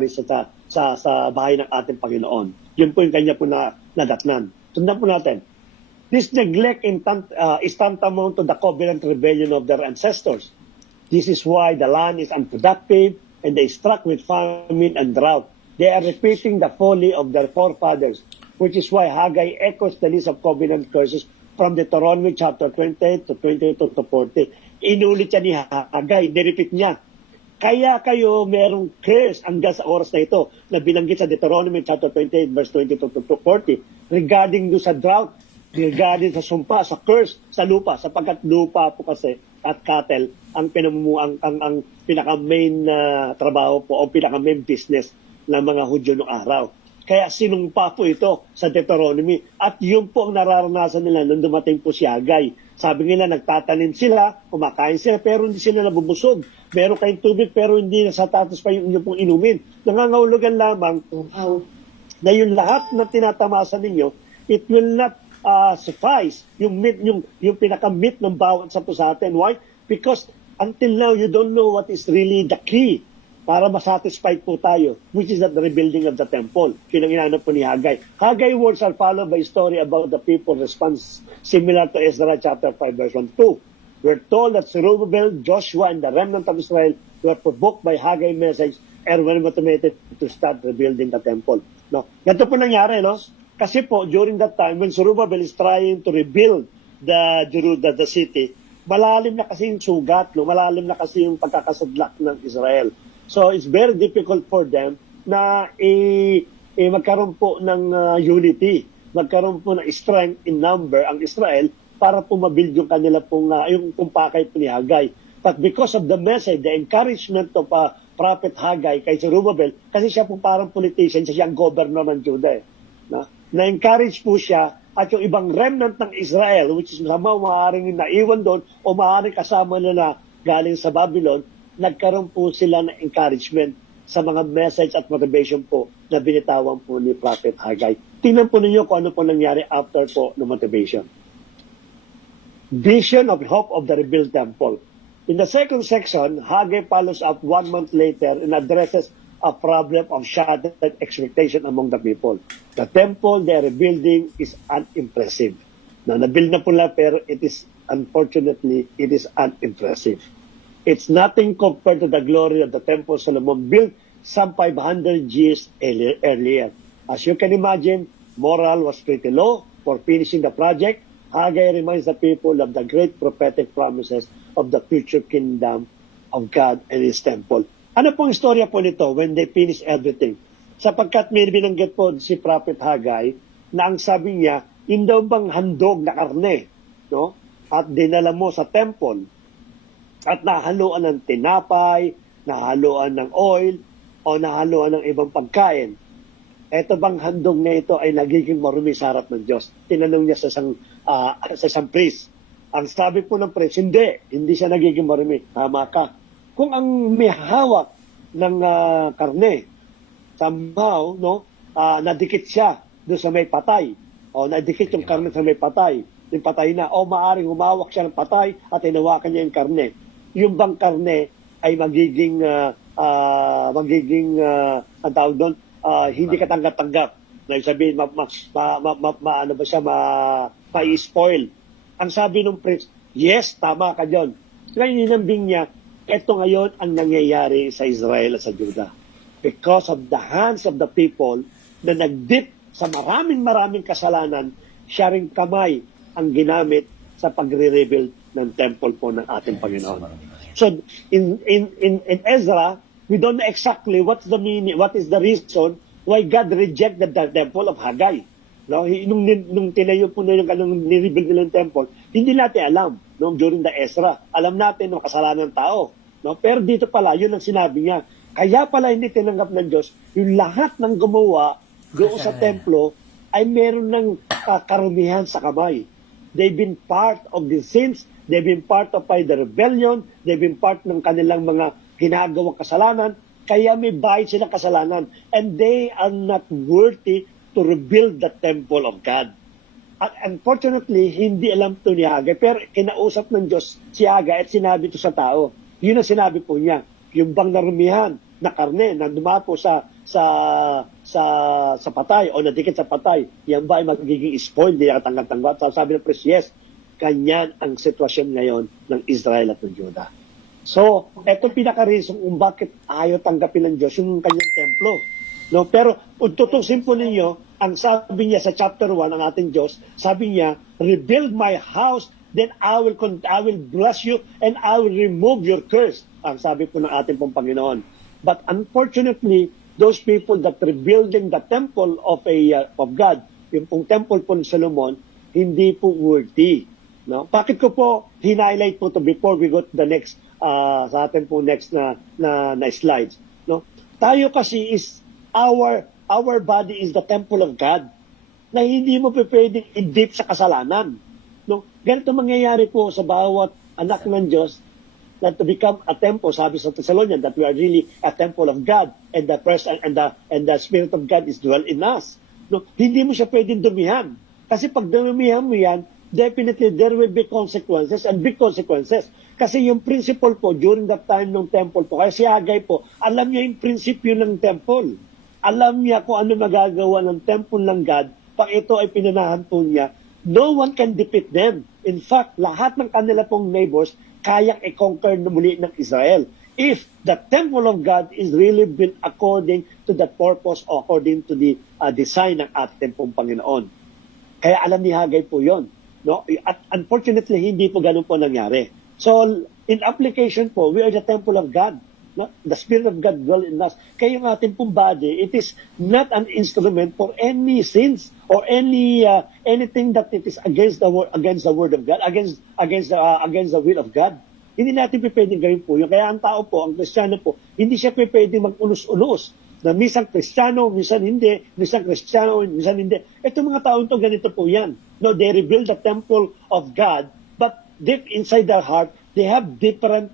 sa bahay ng ating Panginoon? Yun po yung kanya po na nadatnan. Sundan po natin. This neglect is tantamount to the covenant rebellion of their ancestors. This is why the land is unproductive and they struck with famine and drought. They are repeating the folly of their forefathers, which is why Haggai echoes the list of covenant curses from Deuteronomy chapter 28 to 22 to 40. Inulit siya ni Haggai, nirepeat niya. Kaya kayo merong curse hanggang sa oras na ito na binanggit sa Deuteronomy chapter 28 verse 22 to 40 regarding do sa drought, regarding sa sumpa, sa curse, sa lupa, sapagkat lupa po kasi at cattle ang ang pinaka-main trabaho po o pinaka-main business ng mga Hudyo noong araw. Kaya sinumpa po ito sa Deuteronomy at yun po ang nararanasan nila nung dumating po si Haggai. Sabi nila nagtatanim sila, kumakain sila pero hindi sila nabubusog. Meron kayong tubig pero hindi nasatatos pa yung inyong pong inumin. Nangangahulugan lamang na yung lahat na tinatamasan ninyo, it will not suffice yung pinaka-meat ng bawat sa po sa atin. Why? Because until now, you don't know what is really the key para masatisfied po tayo, which is the rebuilding of the temple. Yun ang inanap po ni Haggai. Haggai words are followed by a story about the people's response similar to Ezra chapter 5 verse 1-2. We're told that Zerubbabel, Joshua, and the remnant of Israel were provoked by Haggai's message and were motivated to start rebuilding the temple. No? Ganito po nangyari, no? Kasi po, during that time, when Zerubbabel is trying to rebuild the city, malalim na kasi yung sugat, no? Malalim na kasi yung pagkakasadlak ng Israel. So, it's very difficult for them na magkaroon po ng unity, magkaroon po ng strength in number ang Israel para po mabuild yung kanila pong, yung pakay po ni Haggai. But because of the message, the encouragement of Prophet Haggai kay Zerubbabel, kasi siya po parang politician, siya ang governor ng Judah. Na-encourage po siya at yung ibang remnant ng Israel, which is maaaring naiwan doon o maaaring kasama na galing sa Babylon, nagkaroon po sila ng encouragement sa mga message at motivation po na binitawan po ni Prophet Haggai. Tingnan po ninyo kung ano po nangyari after po ng motivation. Vision of hope of the rebuilt temple. In the second section, Haggai follows up 1 month later and addresses a problem of shattered expectation among the people. The temple they are rebuilding is unimpressive. Nabuild na po lang pero it is unimpressive. It's nothing compared to the glory of the temple Solomon built some 500 years earlier. As you can imagine, morale was pretty low for finishing the project. Haggai reminds the people of the great prophetic promises of the future kingdom of God and His temple. Ano pong istorya po nito when they finish everything? Sapagkat may binanggit po si Prophet Haggai na ang sabi niya, yung daw bang handog na karne, no? At dinala mo sa temple at nahaluan ng tinapay, nahaluan ng oil, o nahaluan ng ibang pagkain. Ito bang handog na ito ay nagiging marumi sa harap ng Diyos? Tinanong niya sa isang priest. Ang sabi po ng priest, hindi siya nagiging marumi. Tama ka. Kung ang may hawak ng karne, somehow, no, nadikit siya doon sa may patay, o nadikit yung karne sa may patay, yung patay na, o maaring humawak siya ng patay at hinawakan niya yung karne. Yung bang karne ay magiging ang tawag doon, hindi katanggap-tanggap. Na sabihin, ano ba siya, ma-spoil. Ang sabi ng priest, yes, tama ka dyan. Ngayon, ninambing niya, ito ngayon ang nangyayari sa Israel at sa Judah. Because of the hands of the people na nagdip sa maraming kasalanan, siya ring kamay ang ginamit sa pagre-rebuild ng temple po ng ating Panginoon. So, in Ezra, we don't know exactly what's the meaning, what is the reason why God rejected the temple of Haggai. No? Nung tinayo po na yung nirebuild nilang temple, hindi natin alam. No? During the Ezra, alam natin ng kasalanan ng tao. No? Pero dito pala, yun ang sinabi niya. Kaya pala hindi tinanggap ng Diyos, yung lahat ng gumawa doon sa templo ay meron ng karumihan sa kamay. They've been part of the sins, they've been part of the rebellion, they've been part ng kanilang mga ginagawang kasalanan, kaya may bayad silang kasalanan. And they are not worthy to rebuild the temple of God. At unfortunately, hindi alam to ni Haggai, pero kinausap ng Diyos si Haggai at sinabi to sa tao. Yun ang sinabi po niya. Yung bang narumihan na karne na dumapo sa patay o nadikit sa patay, yan ba ay magiging spoil, hindi nakatanggat-tanggat? So, sabi ng priest, yes, kanyan ang sitwasyon ngayon ng Israel at ng Judah. So, eto pinaka-reason kung bakit ayaw tanggapin ng Diyos yung kanyang templo. No, pero kung tutusin po ninyo, ang sabi niya sa chapter 1 ng ating Diyos, sabi niya, rebuild my house, then I will bless you and I will remove your curse. Ang sabi po ng ating pong Panginoon. But unfortunately, those people that rebuilding the temple of God, yung pong temple po ni Solomon, hindi po worthy. No? Bakit ko po highlight po to before we go to the next sa atin po next na slides. No? Tayo kasi is our body is the temple of God na hindi mo pwedeng i-dip sa kasalanan. No? Ganito mangyayari po sa bawat anak ng Diyos na to become a temple, sabi sa Thessalonians, that we are really a temple of God and the presence and the Spirit of God is dwell in us. No? Hindi mo siya pwedeng dumihan. Kasi pag dumihan mo yan, definitely there will be consequences and big consequences. Kasi yung principle po during that time ng temple po, kaya si Haggai po, alam niya yung prinsipyo ng temple. Alam niya kung ano magagawa ng temple ng God pag ito ay pinanahan po niya. No one can defeat them. In fact, lahat ng kanila pong neighbors kayang i-conquer na muli ng Israel. If the temple of God is really built according to the purpose or according to the design ng ating pong Panginoon. Kaya alam ni Haggai po yun. No? At unfortunately, hindi po ganun po nangyari. So, in application po, we are the temple of God. No? The Spirit of God dwell in us. Kaya yung ating pong body, it is not an instrument for any sins or anything that it is against the word of God, against the will of God. Hindi natin pwedeng gawin po yun. Kaya ang tao po, ang Kristiyano po, hindi siya pwedeng mag-unos-unos na minsan Kristiyano, minsan hindi, minsan Kristiyano, minsan hindi. Itong mga taon to, ganito po yan. No, they rebuild the temple of God, but deep inside their heart, they have different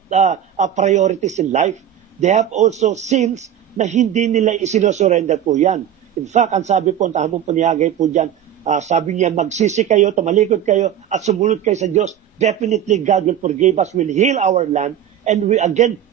priorities in life. They have also sins na hindi nila isinusurrender po yan. In fact, ang sabi po, ang tamang po ni Haggai po dyan, sabi niya, magsisi kayo, tumalikod kayo, at sumunod kayo sa Diyos. Definitely, God will forgive us, will heal our land, and we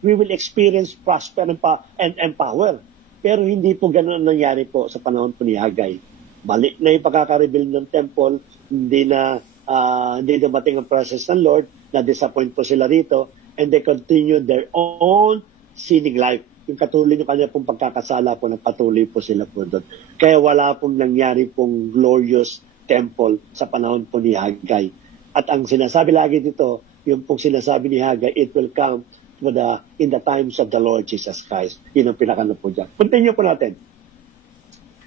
will experience prosper and power. Pero hindi po ganun ang nangyari po sa panahon po ni Haggai. Balik na yung pagkakarebuild ng temple, hindi dumating ang process ng Lord, na-disappoint po sila rito, and they continue their own sinning life. Yung katuloy yung kanya pong pagkakasala po, nagpatuloy po sila po doon. Kaya wala pong nangyari pong glorious temple sa panahon po ni Haggai. At ang sinasabi lagi dito, yung pong sinasabi ni Haggai, it will come in the times of the Lord Jesus Christ. Yun ang pinakano po dyan. Continue po natin.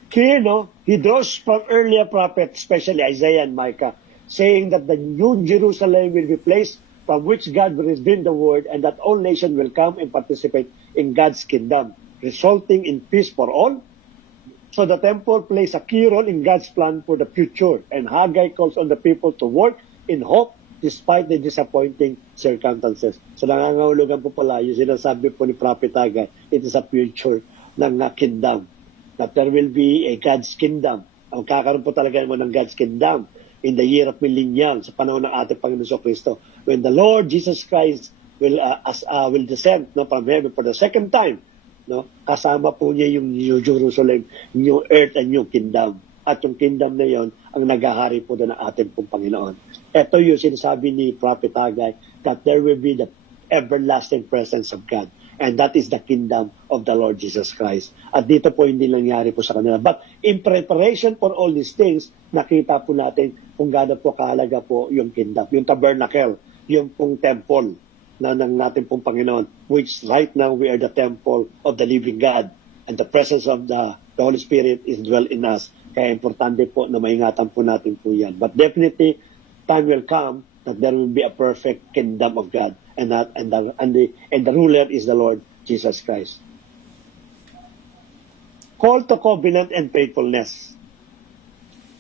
Here, no, he draws from earlier prophets, especially Isaiah and Micah, saying that the new Jerusalem will be placed from which God will redeem the word, and that all nations will come and participate in God's kingdom, resulting in peace for all. So the temple plays a key role in God's plan for the future, and Haggai calls on the people to work in hope despite the disappointing circumstances. So nangangahulugan po pala yung sinasabi po ni Prophet Haggai, it is a future ng kingdom, that there will be a God's kingdom. Ang kakaroon po talaga mo ng God's kingdom in the year of millennial, sa panahon ng ating Panginoon Kristo, when the Lord Jesus Christ will descend from heaven for the second time, no? Kasama po niya yung New Jerusalem, new earth and new kingdom. At yung kingdom na yon ang naghahari po doon ng ating pong Panginoon. Ito yung sinasabi ni Prophet Haggai, that there will be the everlasting presence of God. And that is the kingdom of the Lord Jesus Christ. At dito po hindi nangyari po sa kanila. But in preparation for all these things, nakita po natin kung gaano po kahalaga po yung kingdom, yung tabernacle, yung pong temple na ng natin pong Panginoon, which right now we are the temple of the living God. And the presence of the Holy Spirit is dwell in us. Kaya importante po na maingatan po natin po yan. But definitely, time will come that there will be a perfect kingdom of God. And the ruler is the Lord Jesus Christ. Call to covenant and faithfulness.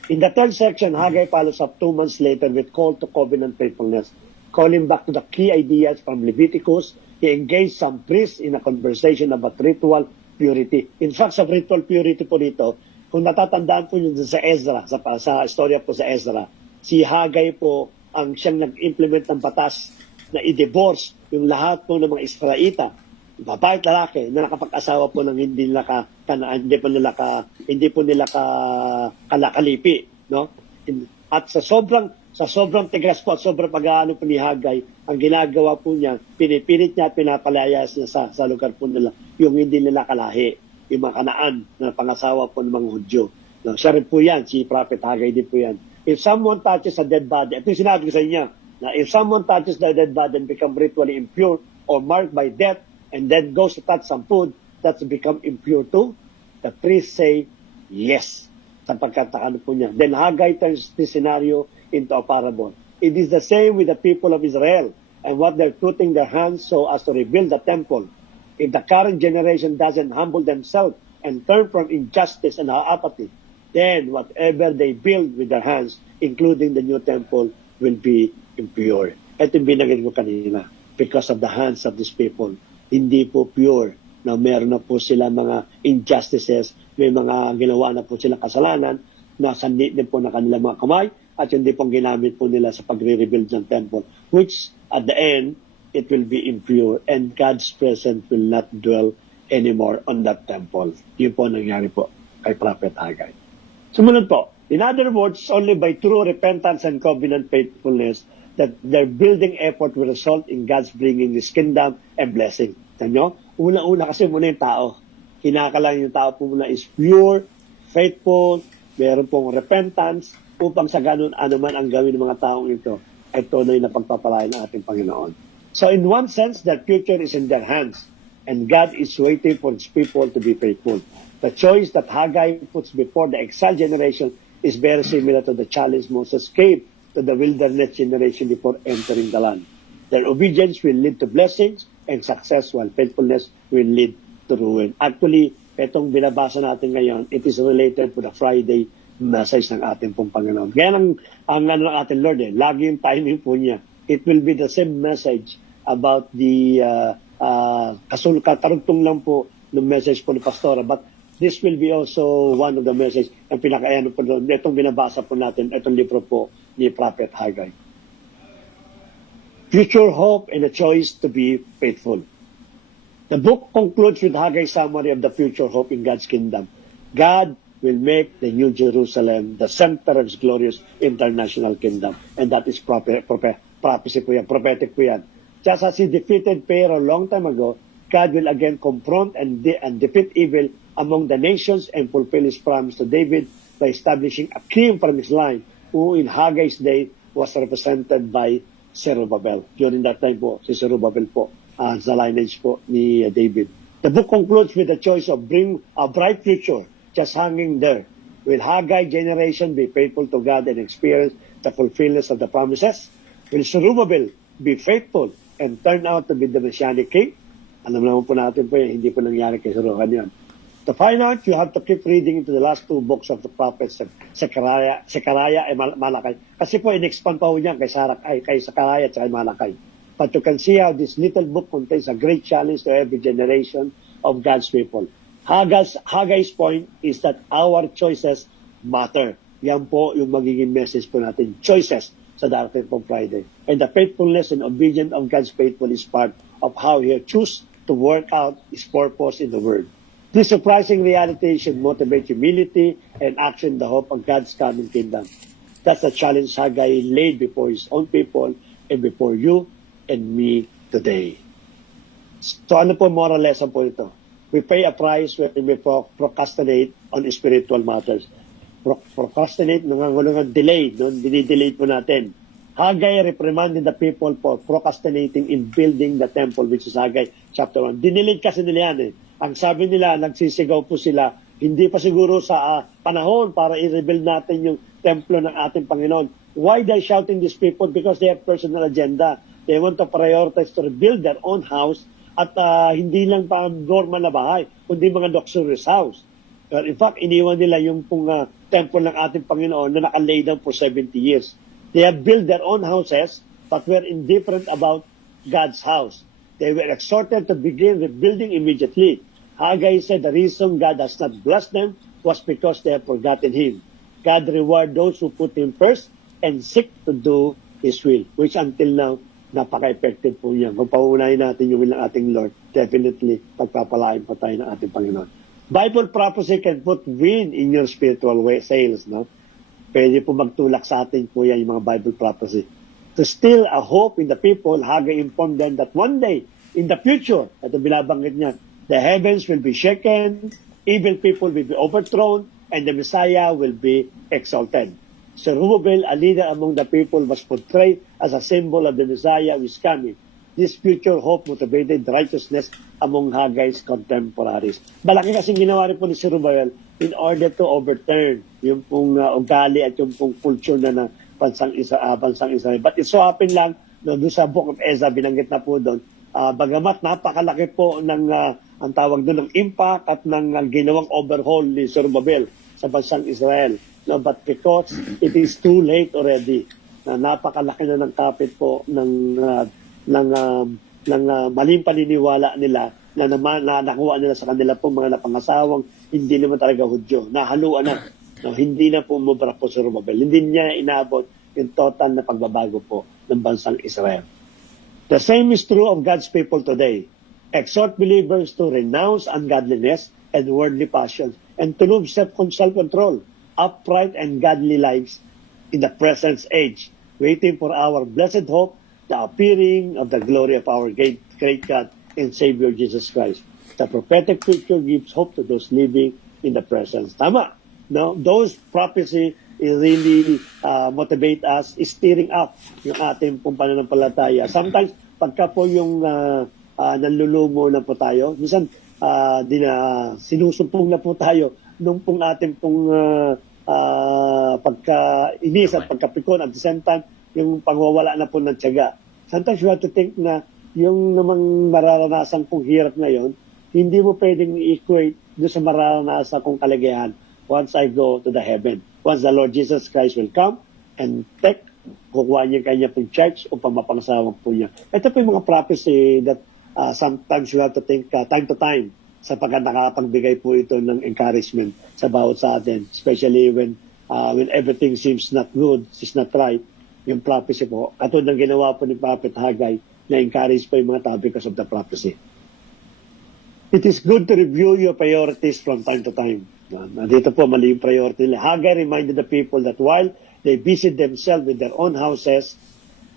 In the third section, Haggai follows up 2 months later with call to covenant faithfulness, calling back to the key ideas from Leviticus. He engaged some priests in a conversation about ritual purity. In fact, sa ritual purity po dito, Kung natatandaan po yun sa Ezra, sa istorya po sa Ezra, si Hagay po ang siyang nag-implement ng batas na i-divorce yung lahat po ng mga Israelita, babae at lalaki, na nakapag-asawa po ng hindi po nila kalakalipi, no? At sa sobrang tigas po at sobrang pag-aano po ni Hagay, ang ginagawa po niya, pinipilit niya at pinapalayas niya sa lugar po nila, yung hindi nila kalahi, yung mga Kanaan na pangasawa po ng mga Hudyo. No, siya rin po yan, si Prophet Hagay din po yan. If someone touches a dead body, ito yung sinabi ko sa inyo, na if someone touches the dead body and become ritually impure or marked by death and then goes to touch some food that's become impure too, the priest say, yes. Sapagkat ano po niya. Then Haggai turns this scenario into a parable. It is the same with the people of Israel and what they're putting their hands so as to rebuild the temple. If the current generation doesn't humble themselves and turn from injustice and apathy, then whatever they build with their hands, including the new temple, will be impure. Ito yung binanggit ko kanina. Because of the hands of these people, hindi po pure na meron na po sila mga injustices, may mga ginawa na po sila kasalanan, na sandi din po na kanilang mga kamay, at hindi pong ginamit po nila sa pagre-rebuild ng temple, which at the end, it will be impure and God's presence will not dwell anymore on that temple. Yun po nangyari po kay Prophet Haggai. Sumunod po, in other words, only by true repentance and covenant faithfulness that their building effort will result in God's bringing His kingdom and blessing. Tanyo, una-una kasi muna yung tao. Kinakalang yung tao po muna is pure, faithful, meron pong repentance, upang sa ganun anuman ang gawin ng mga taong ito ay tunay na pagpapalaya ng ating Panginoon. So in one sense, their future is in their hands and God is waiting for His people to be faithful. The choice that Haggai puts before the exiled generation is very similar to the challenge Moses gave to the wilderness generation before entering the land. Their obedience will lead to blessings and success while faithfulness will lead to ruin. Actually, itong binabasa natin ngayon, it is related to the Friday message ng ating pong Panginoon. Kaya ang ano ng ating Lord, lagi yung timing po niya. It will be the same message about the katarugtong lang po ng message po ni Pastora. But this will be also one of the message ang pinakaano po doon. Itong binabasa po natin, itong libro po ni Prophet Haggai. Future hope and a choice to be faithful. The book concludes with Haggai's summary of the future hope in God's kingdom. God will make the New Jerusalem the center of His glorious international kingdom. And that is prophecy po yan, prophetic po yan. Just as He defeated Pharaoh a long time ago, God will again confront and defeat evil among the nations and fulfill His promise to David by establishing a king from his line who in Haggai's day was represented by Zerubbabel. During that time po, si Zerubbabel po, sa lineage po ni David. The book concludes with the choice of bring a bright future just hanging there. Will Haggai generation be faithful to God and experience the fulfillment of the promises? Will Zerubbabel be faithful and turn out to be the Messianic king? Alam naman po natin po yan, hindi po nangyari kay Zerubbabel yan. To find out, you have to keep reading into the last two books of the prophets, Zechariah and Malachi. Kasi po, in-expand pa po niyan kay Zechariah at kay Malachi. But you can see how this little book contains a great challenge to every generation of God's people. Haggai's point is that our choices matter. Yan po yung magiging message po natin. Choices sa darating pong Friday. And the faithfulness and obedience of God's faithful is part of how He chooses to work out His purpose in the Word. This surprising reality should motivate humility and action in the hope of God's coming kingdom. That's the challenge Haggai laid before his own people and before you and me today. So ano po moral lesson po ito? We pay a price when we procrastinate on spiritual matters. Procrastinate, nangangulungan delay, dinidelay po natin. Haggai reprimanded the people for procrastinating in building the temple, which is Haggai chapter 1. Dinidelay kasi nila yan eh. Ang sabi nila, nagsisigaw po sila, hindi pa siguro sa panahon para i-rebuild natin yung templo ng ating Panginoon. Why they shouting these people? Because they have personal agenda. They want to prioritize to rebuild their own house at hindi lang pa normal na bahay, kundi mga luxurious house. In fact, iniwan nila yung pong temple ng ating Panginoon na nakalay down for 70 years. They have built their own houses but were indifferent about God's house. They were exhorted to begin rebuilding immediately. Haggai said the reason God has not blessed them was because they have forgotten Him. God reward those who put Him first and seek to do His will, which until now, napaka-effective po yan. Kung pauunahin natin yung will ng ating Lord, definitely, pagpapalain pa tayo ng ating Panginoon. Bible prophecy can put wind in your spiritual sails, no? Pwede po magtulak sa atin po yan, yung mga Bible prophecy. To still a hope in the people, Haggai informed them that one day, in the future, ito binabanggit niya, the heavens will be shaken, evil people will be overthrown, and the Messiah will be exalted. Zerubbabel, a leader among the people, was portrayed as a symbol of the Messiah who is coming. This future hope motivated righteousness among Haggai's contemporaries. Malaki kasing ginawa rin po ni Zerubbabel in order to overturn yung pong ugali at yung pong culture na bansang Israel. But it so happened lang, no, doon sa Book of Ezra, binanggit na po doon, bagamat napakalaki po ng ang tawag doon ng impact at ng ginawang overhaul ni Zerubbabel sa bansang Israel. No, but because it is too late already, na napakalaki na ng kapit po ng maling paniniwala nila na nakuha nila sa kanila po mga napangasawang hindi naman talaga Hudyo. Nahaluan na. No, hindi na po umubra po Zerubbabel. Hindi niya inabot yung total na pagbabago po ng bansang Israel. The same is true of God's people today. Exhort believers to renounce ungodliness and worldly passions and to live self-control, upright and godly lives in the present age, waiting for our blessed hope, the appearing of the glory of our great God and Savior Jesus Christ. The prophetic picture gives hope to those living in the present. Tama. No, those prophecy really motivate us, steering up yung ating pong pananampalataya. Sometimes, pagka po yung nanlulumo na po tayo, minsan sinusumpong na po tayo nung pong ating pong pagka-inis at pagkapikon at the same time, yung pangwawala na po ng tiyaga. Sometimes we have to think na yung namang mararanasan kong hirap ngayon, hindi mo pwedeng i-equate doon sa mararanasan kong kaligayahan once I go to the heaven. Once the Lord Jesus Christ will come and kukuha niya kanya pong church o pamapangsawang po niya. Ito po yung mga prophecy that sometimes you have to think time to time sapagkat nakapagbigay po ito ng encouragement sa bawat sa atin. Especially when everything seems not good, is not right, yung prophecy po. Katulad ng ginawa po ni Prophet Haggai na encourage po yung mga tao because of the prophecy. It is good to review your priorities from time to time. Dito po, mali yung priority nila. Haggai reminded the people that while they busied themselves with their own houses,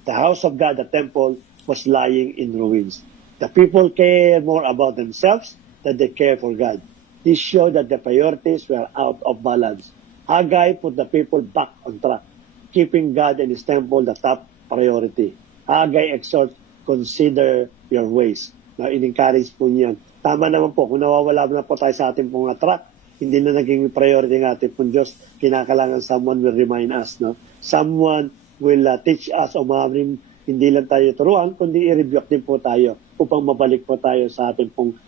the house of God, the temple, was lying in ruins. The people care more about themselves than they care for God. This showed that the priorities were out of balance. Haggai put the people back on track, keeping God and His temple the top priority. Haggai exhorts, consider your ways. Now, in-encourage po niyan. Tama naman po, kung nawawala na po tayo sa ating pong track, hindi na naging priority ng ating pong Diyos, kinakalangan someone will remind us, no? Someone will teach us o maaaring hindi lang tayo turuan, kundi i-rebuke din po tayo upang mabalik po tayo sa ating pong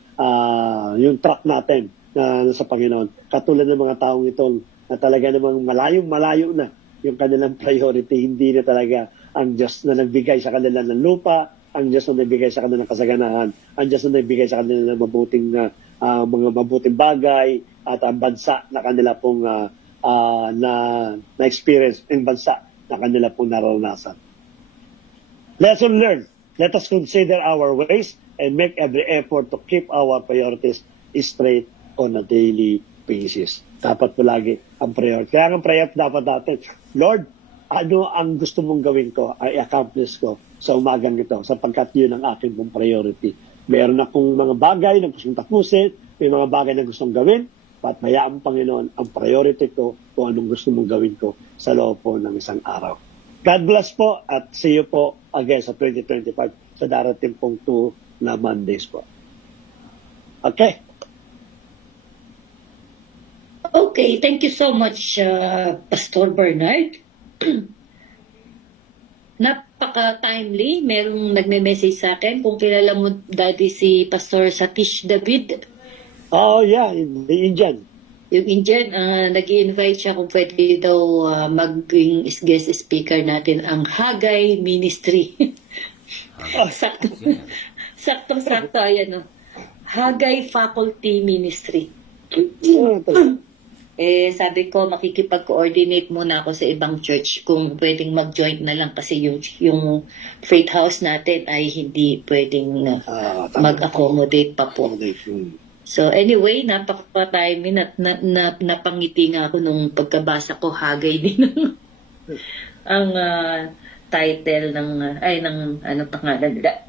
yung track natin na sa Panginoon. Katulad ng mga taong itong na talaga namang malayo na yung kanilang priority, hindi na talaga ang Diyos na nagbigay sa kanila ng lupa, ang Diyos na nagbigay sa kanila ng kasaganahan, ang Diyos na nagbigay sa kanila ng mga mabuting bagay at ang bansa na kanila pong na-experience, yung bansa na kanila pong naranasan. Lesson learned. Let us consider our ways and make every effort to keep our priorities straight on a daily basis. Dapat po lagi ang priority. Kaya ang priority dapat natin, Lord, ano ang gusto mong gawin ko, ay accomplish ko sa umagang ito, sapagkat yun ang akin pong priority. Meron akong mga bagay na gustong tapusin, may mga bagay na gustong gawin, at mayaan Panginoon ang priority ko kung anong gusto mong gawin ko sa loob po ng isang araw. God bless po at see you po again sa 2025 sa darating pong 2 na Mondays po. Okay. Okay, thank you so much, Pastor Bernard. Napaka-timely. Merong nagme-message sa akin. Kung kilala mo dati si Pastor Satish David. Oh, yeah, the Indian. Yung Indian, nag-invite siya kung pwede daw maging guest speaker natin ang Haggai Ministry. Sakto-sakto, ayan o. Haggai Faculty Ministry. Sabi ko, makikipag-coordinate muna ako sa ibang church kung pwedeng mag-join na lang kasi yung faith house natin ay hindi pwedeng Tama. mag-accommodate pa po. So anyway, napaka-timing at napangiti nga ako nung pagkabasa ko, Hagay din ang title ng ano pangalan nila.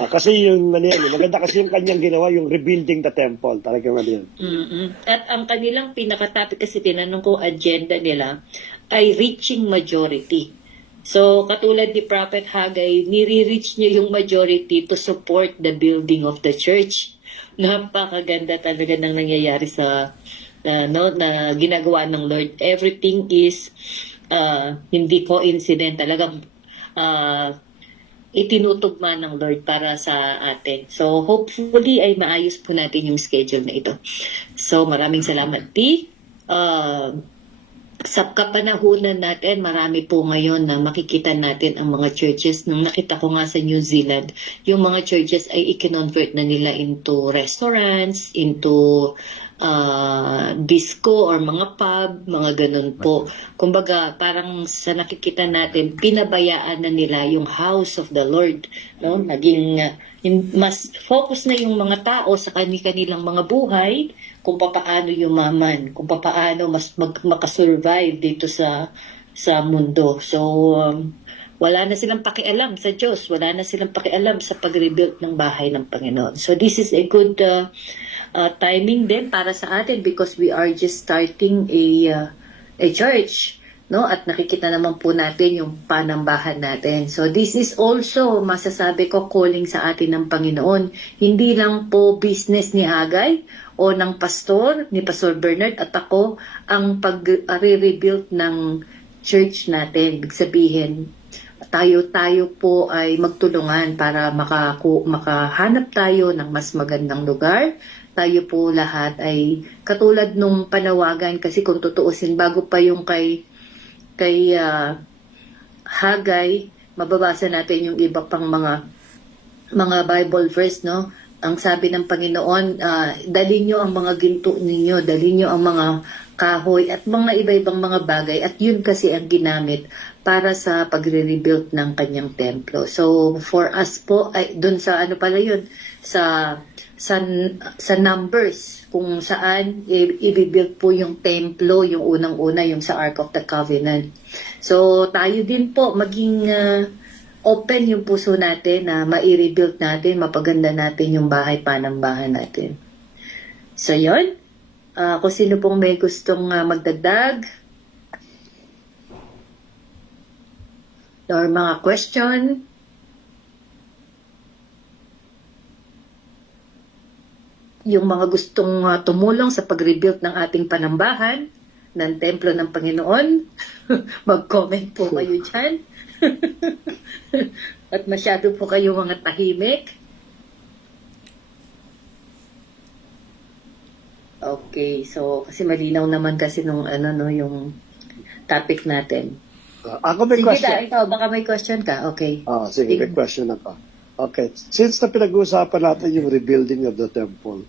Kasi yung maganda kasi yung kanyang ginawa, yung rebuilding the temple. Talagang ano yan. At ang kanilang pinaka-topic kasi tinanong ko agenda nila ay reaching majority. So, katulad ni Prophet Hagay, nire-reach niya yung majority to support the building of the church. Napakaganda talaga ng nangyayari sa na ginagawa ng Lord. Everything is hindi coincident, talagang itinutugma ng Lord para sa atin. So, hopefully ay maayos po natin yung schedule na ito. So, maraming salamat, P. Sa kapanahunan natin, marami po ngayon na makikita natin ang mga churches. Nung nakita ko nga sa New Zealand, yung mga churches ay i-convert na nila into restaurants, into disco or mga pub, mga ganun po. Kumbaga, parang sa nakikita natin, pinabayaan na nila yung house of the Lord. No? Naging mas focus na yung mga tao sa kanilang mga buhay, kung paano yumaman, kung paano mas makasurvive dito sa mundo. So, wala na silang pakialam sa Diyos, wala na silang pakialam sa pag-rebuild ng bahay ng Panginoon. So, this is a good timing din para sa atin because we are just starting a church, no? At nakikita naman po natin yung panambahan natin. So this is also, masasabi ko, calling sa atin ng Panginoon. Hindi lang po business ni Hagay o ng pastor, ni Pastor Bernard at ako, ang pag-rebuild ng church natin. Ibig sabihin, tayo po ay magtulungan para makahanap tayo ng mas magandang lugar. Tayo po lahat ay katulad nung panawagan, kasi kung tutuusin, bago pa yung kay Hagay, mababasa natin yung iba pang mga Bible verse, no? Ang sabi ng Panginoon, dalhin nyo ang mga ginto ninyo, dalhin nyo ang mga kahoy at mga iba-ibang mga bagay, at yun kasi ang ginamit para sa pagre-rebuild ng kanyang templo. So for us po, ay doon sa ano pala yun, sa Numbers, kung saan i-build po yung templo, yung unang-una, yung sa Ark of the Covenant. So tayo din po maging open yung puso natin na ma-rebuild natin, mapaganda natin yung bahay panambahan natin. So yun, kung sino pong may gustong magdagdag or mga question, yung mga gustong tumulong sa pag-rebuild ng ating panambahan, ng templo ng Panginoon, mag-comment po kayo dyan. At masyado po kayo mga tahimik. Okay, so kasi malinaw naman kasi nung yung topic natin. Ako may Sige question. ikaw, baka may question ka. Okay. Sige, may question ako. Okay. Since na pinag-uusapan natin yung rebuilding of the temple,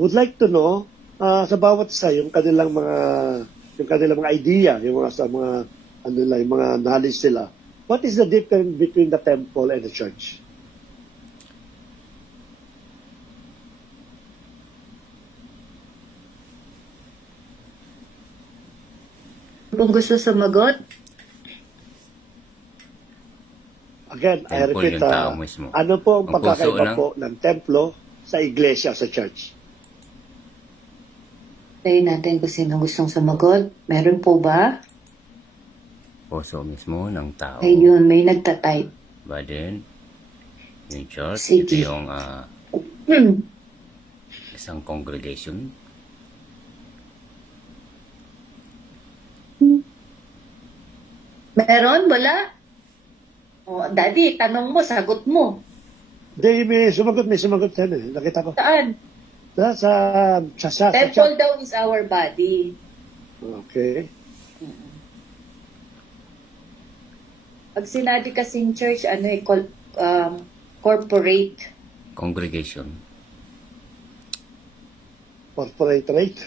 would like to know sa bawat isa yung kanilang mga idea, yung mga knowledge nila. What is the difference between the temple and the church? Kung gusto sumagot, Again, I Temple repeat, yung tao mismo. ano po ang Ang pagkakaiba puso po ng templo sa iglesia, sa church? tayo natin kung sino gustong sumagot. Meron po ba? Puso mismo ng tao. Ayun, may nagtatype. Ba din, yung church, Sige. ito yung isang congregation. Meron? Wala? O, Daddy, tanong mo, sagot mo. Hindi, may sumagot yan eh. Nakita ko. Saan? Sa Temple daw is our body. Okay. Pag sinabi kasing church, corporate. Congregation. Corporate rate.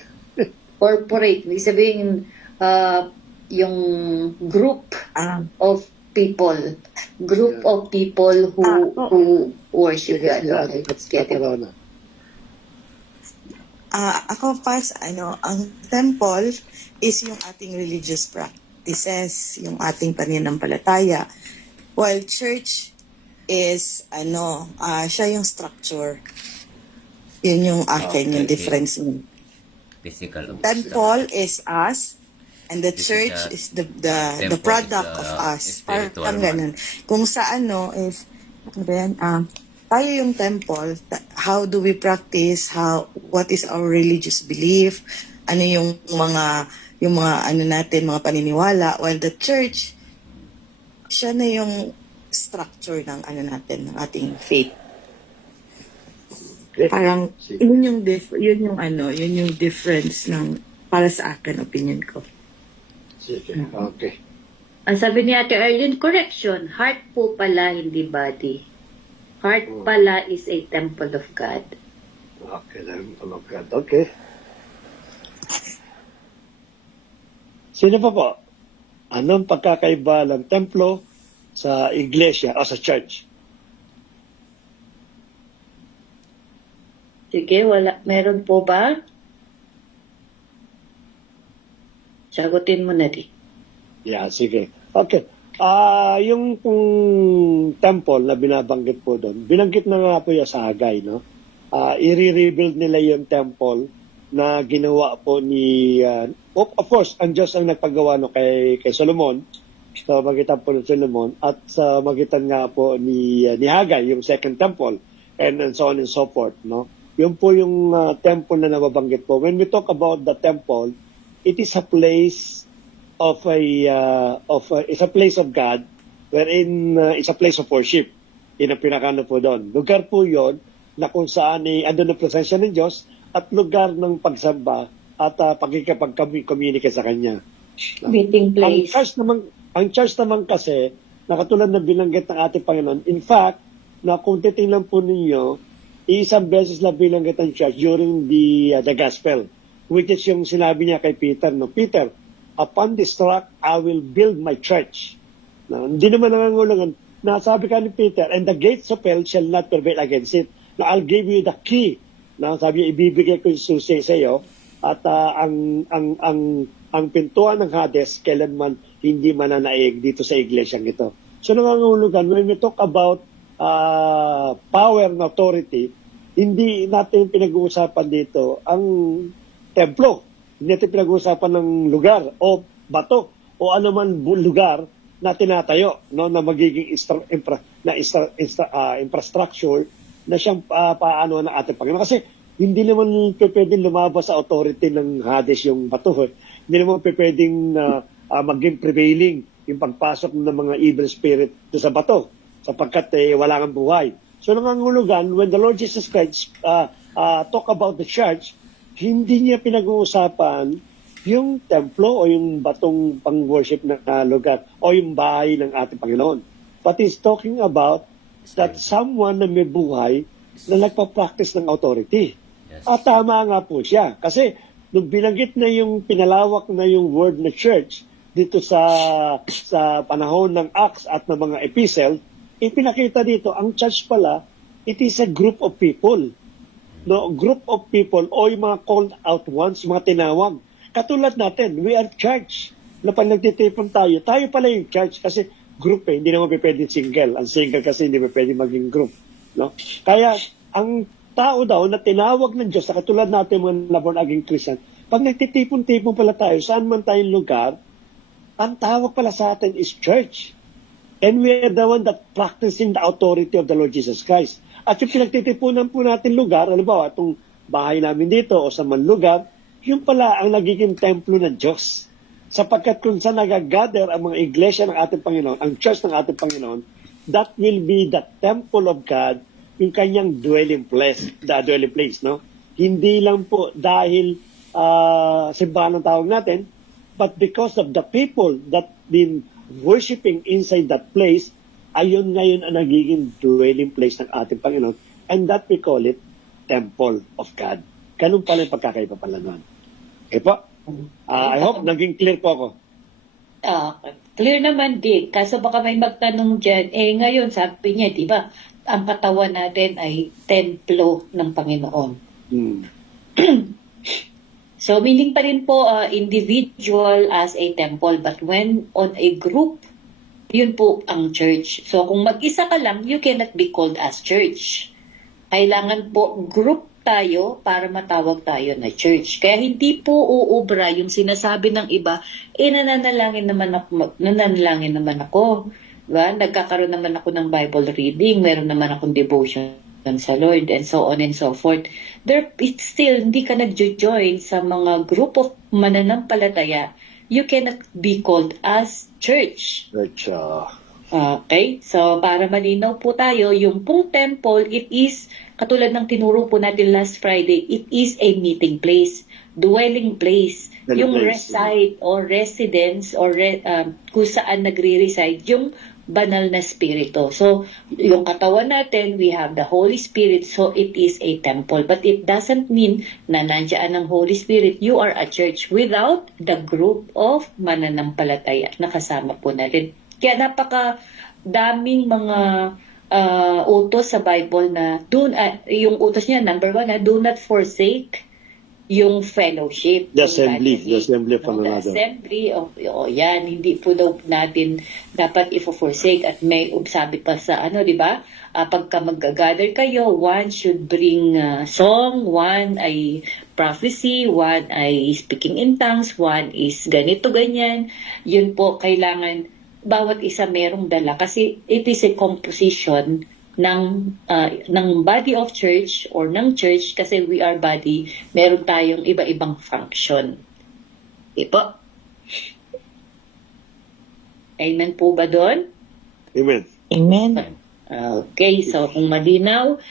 Corporate, ibig sabihin, yung group Ah, of people. Group of people who worship Sige, God. sige, Okay, let's get it. Corona. ako pas, ang temple is yung ating religious practices, yung ating pananampalataya. While church is, siya yung structure. Yun yung akin, yung Okay. difference. Physical. Temple is us, and the This is church a- is the temple product is, of us. spiritual Parang man. ganun. Kung sa is, ano ba yan? Tayo yung temple, how do we practice, what is our religious belief, ano yung mga ano natin, mga paniniwala, while the church, siya na yung structure ng ano natin, ng ating faith. Okay. Parang Sige. yun yung difference ng para sa akin opinion ko. Sige. Okay. Ang sabi ni Ate Arlene, correction, heart po pala, hindi body. Heart pala is a temple of God. Okay lang. Okay. Sino pa po? Anong pagkakaiba ng templo sa iglesia o sa church? Sige, meron po ba? Sagutin mo na di. Yeah, sige. Okay. Yung pong temple na binabanggit po doon, binanggit na nga po yung sa Hagay, no? I-rebuild nila yung temple na ginawa po ni, of course, ang Diyos ang nagpagawa no, kay Solomon, sa magitan po ni Solomon, at sa magitan nga po ni Hagay, yung second temple, and so on and so forth, no? Yun po yung temple na nababanggit po. When we talk about the temple, it is a place it's a place of God wherein it's a place of worship. Yun ang pinakano po doon. Lugar po yon na kung saan andun ang presensya ng Diyos at lugar ng pagsamba at pagkikipag-communicate sa Kanya. Meeting place. Ang church naman kasi, na katulad na binanggit ng ating Panginoon, in fact, na kung titingnan po ninyo, isang beses na binanggit ang church during the gospel, which is yung sinabi niya kay Peter, no? Peter, upon this rock, I will build my church. No, hindi naman nangangulangan. Nasabi ka ni Peter, and the gates of hell shall not prevail against it. Now, I'll give you the key. No, sabi niya, ibibigay ko yung susi sa iyo. At ang pintuan ng Hades, kailanman hindi mananaig dito sa iglesyang ito. So, nangangulugan, when we talk about power and authority, hindi natin pinag-uusapan dito ang templo. Hindi natin pinag-uusapan ng lugar o bato o anuman lugar na tinatayo, no, na magiging infrastructure na siyang paano ng ating Panginoon. Kasi hindi naman pwedeng lumabas sa authority ng Hades yung bato. Hindi naman pwedeng maging prevailing yung pagpasok ng mga evil spirit sa bato sapagkat wala kang buhay. So nangangulugan, when the Lord Jesus Christ talk about the church, hindi niya pinag-uusapan yung templo o yung batong pang-worship na lugar o yung bahay ng ating Panginoon. But he's talking about that someone na may buhay na nagpa-practice ng authority. Yes. At tama nga po siya. Kasi nung binanggit na yung pinalawak na yung word na church dito sa panahon ng Acts at ng mga epistle, ipinakita dito, ang church pala, it is a group of people. No, group of people o yung mga called out ones, mga tinawag. Katulad natin, we are church. No, pag nagtitipon tayo pala yung church kasi group hindi naman pwedeng single. Ang single kasi hindi pwedeng maging group. No? Kaya, ang tao daw na tinawag ng Diyos, sa katulad natin mga born again Christian, pag nagtitipon-tipon pala tayo, saan man tayong lugar, ang tawag pala sa atin is church. And we are the one that practicing the authority of the Lord Jesus Christ. At yung pinagtitipunan po natin lugar, halimbawa, itong bahay namin dito o sa man lugar, yun pala ang nagiging templo ng Diyos. Sapagkat kung saan nagagather ang mga iglesia ng ating Panginoon, ang church ng ating Panginoon, that will be the temple of God, yung kanyang dwelling place, no? Hindi lang po dahil simbahan ng tawag natin, but because of the people that been worshiping inside that place, ayun ngayon ang nagiging dwelling place ng ating Panginoon, and that we call it temple of God. Ganun pala yung pagkakaiba pala nun. Okay po? I hope naging clear po ako. Clear naman din. Kaso baka may magtanong dyan, ngayon sabi niya, di ba, ang katawan natin ay templo ng Panginoon. Hmm. So, meaning pa rin po individual as a temple. But when on a group, yun po ang church. So, kung mag-isa ka lang, you cannot be called as church. Kailangan po group tayo para matawag tayo na church. Kaya hindi po uubra yung sinasabi ng iba, nananalangin naman ako. Diba? Nagkakaroon naman ako ng Bible reading, meron naman akong devotion sa Lord, and so on and so forth. It's still, hindi ka nag-join sa mga group of mananampalataya, you cannot be called as church. Church, Okay? So, para malinaw po tayo, yung pong temple, it is, katulad ng tinuro po natin last Friday, it is a meeting place, dwelling place, yung reside or residence or kung saan nagre-reside yung banal na spirito. So, yung katawan natin, we have the Holy Spirit, so it is a temple. But it doesn't mean na nandiyan ang Holy Spirit, you are a church without the group of mananampalataya na kasama po natin. Kaya napaka daming mga utos sa Bible na yung utos niya, number 1, do not forsake yung fellowship. The assembly of one another. The assembly of, yan, hindi po daw natin dapat i-forsake at may sabi pa sa di ba? Pagka mag-gather kayo, one should bring song, one ay prophecy, one ay speaking in tongues, one is ganito, ganyan. Yun po, kailangan bawat isa merong dala kasi it is a composition ng body of church or ng church kasi we are body, meron tayong iba-ibang function. Po? Amen po ba doon? Amen. Amen. Okay, so kung malinaw,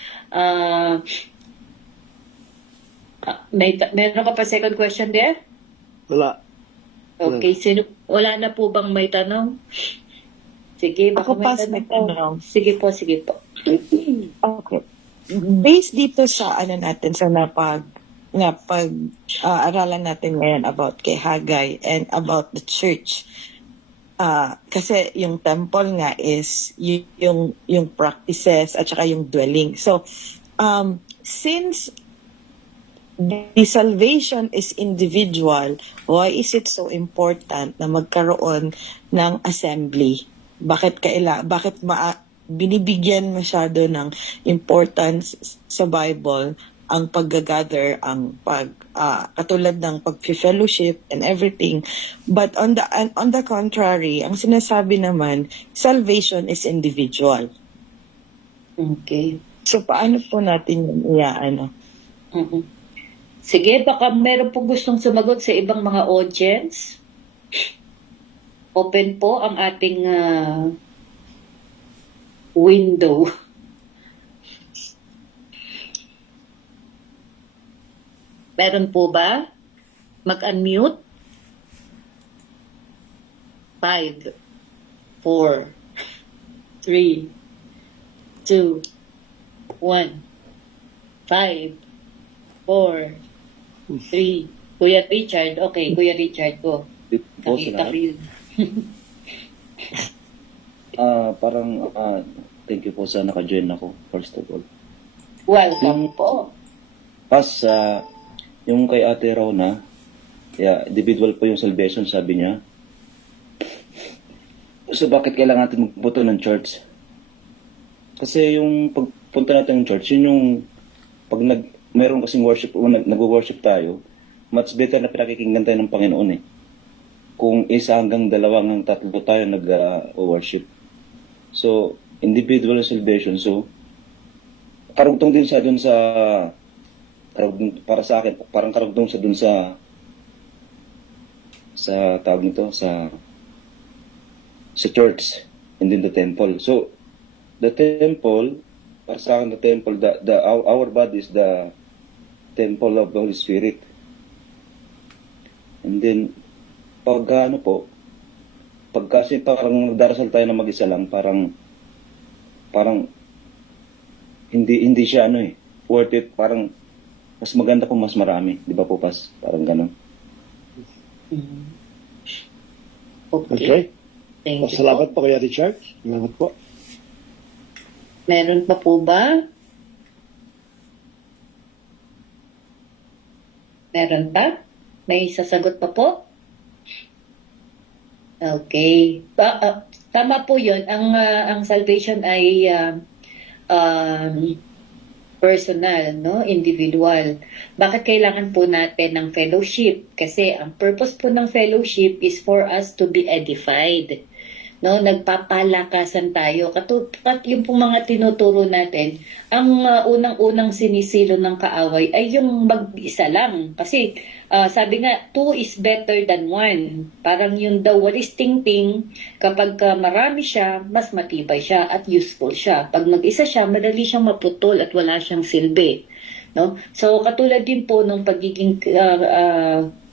meron ka pa second question there? Wala. Okay, wala na po bang may tanong? Sige, baka Ako may tanong. Sige po. Okay. Based dito sa natin sa aralan natin ngayon about kay Haggai and about the church. Kasi yung temple nga is yung practices at saka yung dwelling. So since the salvation is individual, why is it so important na magkaroon ng assembly? Bakit binibigyan masyado ng importance sa Bible ang pag-gather, ang katulad ng pag-fellowship and everything. But on the contrary, ang sinasabi naman, salvation is individual. Okay. So paano po natin yun Sige, baka meron po gustong sumagot sa ibang mga audience. Open po ang ating window. Meron po ba? Mag-unmute. 5, 4, 3, 2, 1. 5, 4, 3. Kuya Richard. Okay, Kuya Richard ko. Nakita ko yun. Thank you po sa naka-join ako, first of all. Welcome po. Yung kay Ate Rona, individual po yung salvation, sabi niya. So, bakit kailangan natin magbuto ng church? Kasi yung pagpunta natin ng church, yun yung mayroon kasing worship, nag-worship tayo, much better na pinakikinggan tayo ng Panginoon Kung isa hanggang 2 hanggang 3 tayo nag-worship. So, individual salvation. So, karugtong din siya dun sa, para sa akin, parang karugtong siya dun sa tawag nito, sa church, and then the temple. So, the temple, para sa akin, the temple, our body is the temple of the Holy Spirit. And then, kasi parang nagdarasal tayo na mag-isa lang, parang hindi siya worth it, parang mas maganda kung mas marami. Di ba po, Pas? Parang ganun. Okay. Okay. Thank you Salamat po. po, Kuya Richard. Salamat po. Meron pa po ba? Meron pa? May sasagot pa po? Okay. Tama po yun. Ang salvation ay personal, no? Individual. Bakit kailangan po natin ng fellowship? Kasi ang purpose po ng fellowship is for us to be edified. No, nagpapalakasan tayo. Yung pong mga tinuturo natin, ang unang-unang sinisilo ng kaaway ay yung mag-isa lang. Kasi sabi nga, 2 is better than 1. Parang yung the walis ting-ting, kapag marami siya, mas matibay siya at useful siya. Pag mag-isa siya, madali siyang maputol at wala siyang silbi. No? So katulad din po ng pagiging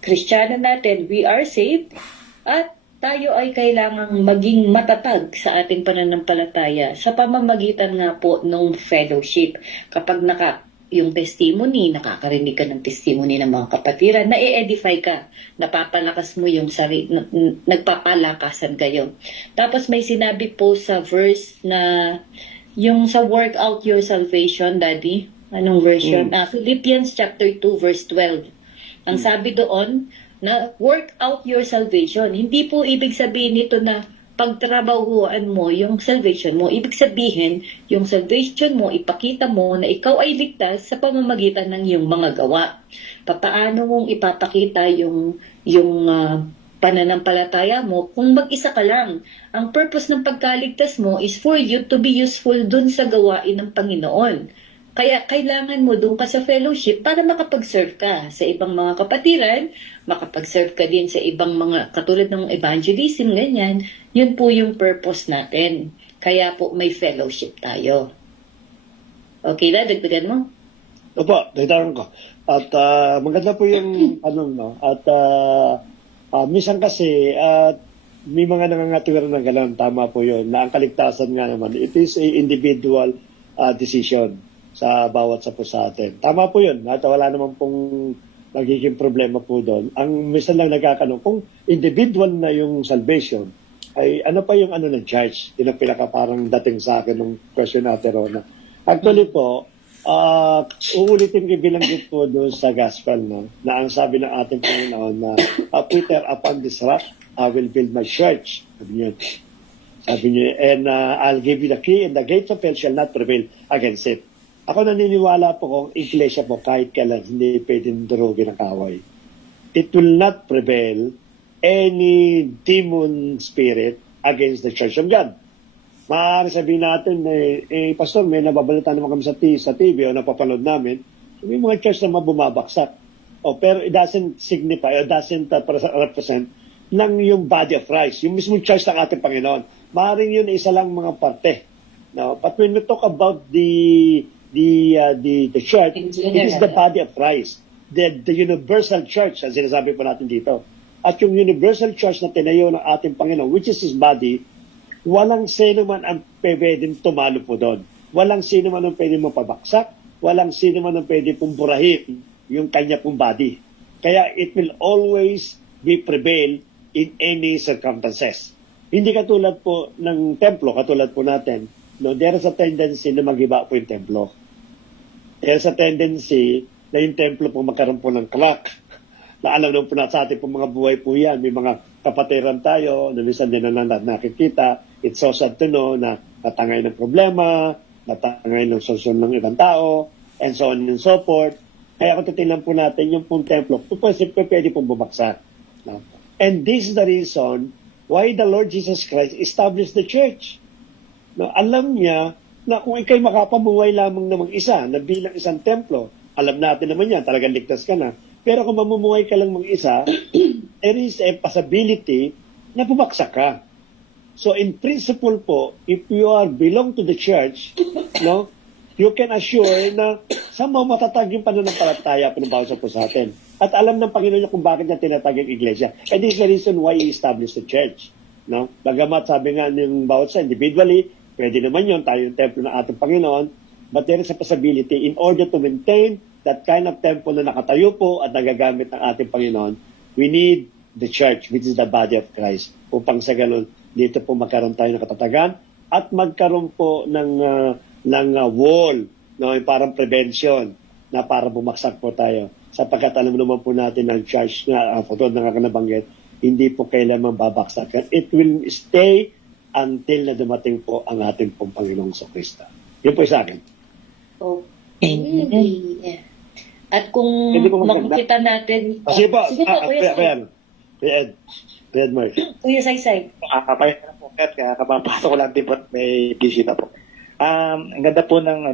Kristiyano natin, we are saved at tayo ay kailangang maging matatag sa ating pananampalataya sa pamamagitan nga po ng fellowship. Kapag yung testimony, nakakarinig ka ng testimony ng mga kapatiran, na-edify ka, napapalakas mo yung sarili, nagpapalakasan kayo. Tapos may sinabi po sa verse na yung sa work out your salvation, Daddy. Anong version? Philippians chapter 2 verse 12. Ang sabi doon, na work out your salvation. Hindi po ibig sabihin nito na pagtrabahuan mo yung salvation mo. Ibig sabihin, yung salvation mo, ipakita mo na ikaw ay ligtas sa pamamagitan ng iyong mga gawa. Papaano mong ipapakita yung pananampalataya mo kung mag-isa ka lang? Ang purpose ng pagkaligtas mo is for you to be useful dun sa gawain ng Panginoon. Kaya kailangan mo doon ka sa fellowship para makapag-serve ka sa ibang mga kapatiran, makapag-serve ka din sa ibang mga, katulad ng evangelism, ganyan. Yun po yung purpose natin. Kaya po may fellowship tayo. Okay na, dagdagan mo? Opo, dagdagan ko. At maganda po yung tanong, no? At minsan kasi, may mga nangangatuwiran ng gano'n, tama po yun, na ang kaligtasan nga naman, it is a individual decision sa bawat sa po sa atin. Tama po yun. At wala naman pong magiging problema po doon. Ang minsan lang nagkakanong, kung individual na yung salvation, ay ano pa yung ng charge? Yun ang pinaka parang dating sa akin ng question natin, Rona. Actually po, uulitin ko binanggit po doon sa gospel, no? Na ang sabi ng ating Panginoon na, Peter, upon this rock, I will build my church. Sabi niya, and I'll give you the key and the gates of hell shall not prevail against it. Ako naniniwala po kung iglesia po kahit kailan hindi pwedeng durugin ng kaway. It will not prevail any demon spirit against the Church of God. Maaari sabihin natin, Pastor, may nababalita naman kami sa TV o napapanood namin, may mga church na bumabaksak. Pero it doesn't signify, it doesn't represent ng yung body of Christ, yung mismong church ng ating Panginoon. Maaaring yun isa lang mga parte. No? But when we talk about the church, it is the body of Christ. The universal church, as sinasabi po natin dito. At yung universal church na tinayo ng ating Panginoon, which is His body, walang sino man ang pwedeng tumalo po doon. Walang sino man ang pwedeng mapabaksak. Walang sino man ang pwedeng pong burahin yung kanya pong body. Kaya it will always be prevail in any circumstances. Hindi katulad po ng templo, katulad po natin, no, there is a tendency na mag-iba po yung templo. There's a tendency na yung templo po magkaroon po ng crack. Na alam naman po na sa ating po mga buhay po yan. May mga kapatiran tayo na minsan din na nakikita. It's so sad to know na natangay ng problema, natangay ng solusyon ng ibang tao, and so on and so forth. Kaya kung titingnan po natin yung pong templo, pwede pong bumagsak. No? And this is the reason why the Lord Jesus Christ established the church. No, alam niya na kung ikay makapamuhay lamang namang isa na bilang isang templo, alam natin naman yan, talagang ligtas ka na. Pero kung mamumuhay ka lang mag-isa, there is a possibility na bumagsak ka. So in principle po, if you are belong to the church, no, you can assure na somehow matatag yung pananampalataya po ng bawat sa po sa atin. At alam ng Panginoon niya kung bakit niya tinatag yung iglesia. And this is the reason why He established the church. No? Bagamat sabi nga ng bawat sa individually, pwede naman yun, tayo yung templo ng ating Panginoon. But there is a possibility in order to maintain that kind of temple na nakatayo po at nagagamit ng ating Panginoon, we need the church, which is the body of Christ, upang sa ganun, dito po magkaroon tayo ng katatagan at magkaroon po ng wall, no, yung parang prevention na para bumaksak po tayo. Sapagkat alam naman po natin ang church na, pagod na nabanggit, hindi po kailanman babaksakan. It will stay until na dumating po ang ating pong Panginoong Kristo. Yun po sa akin. Okay. At kung Hindi ko maganda. makikita natin... Sige po, Sige po, Kuya Sai. Kuya Ed Mark. Kuya Saysay. Kakapay na po, Kat, kaya kapapasok ko lang din po at may bisita po. Ang ganda po ng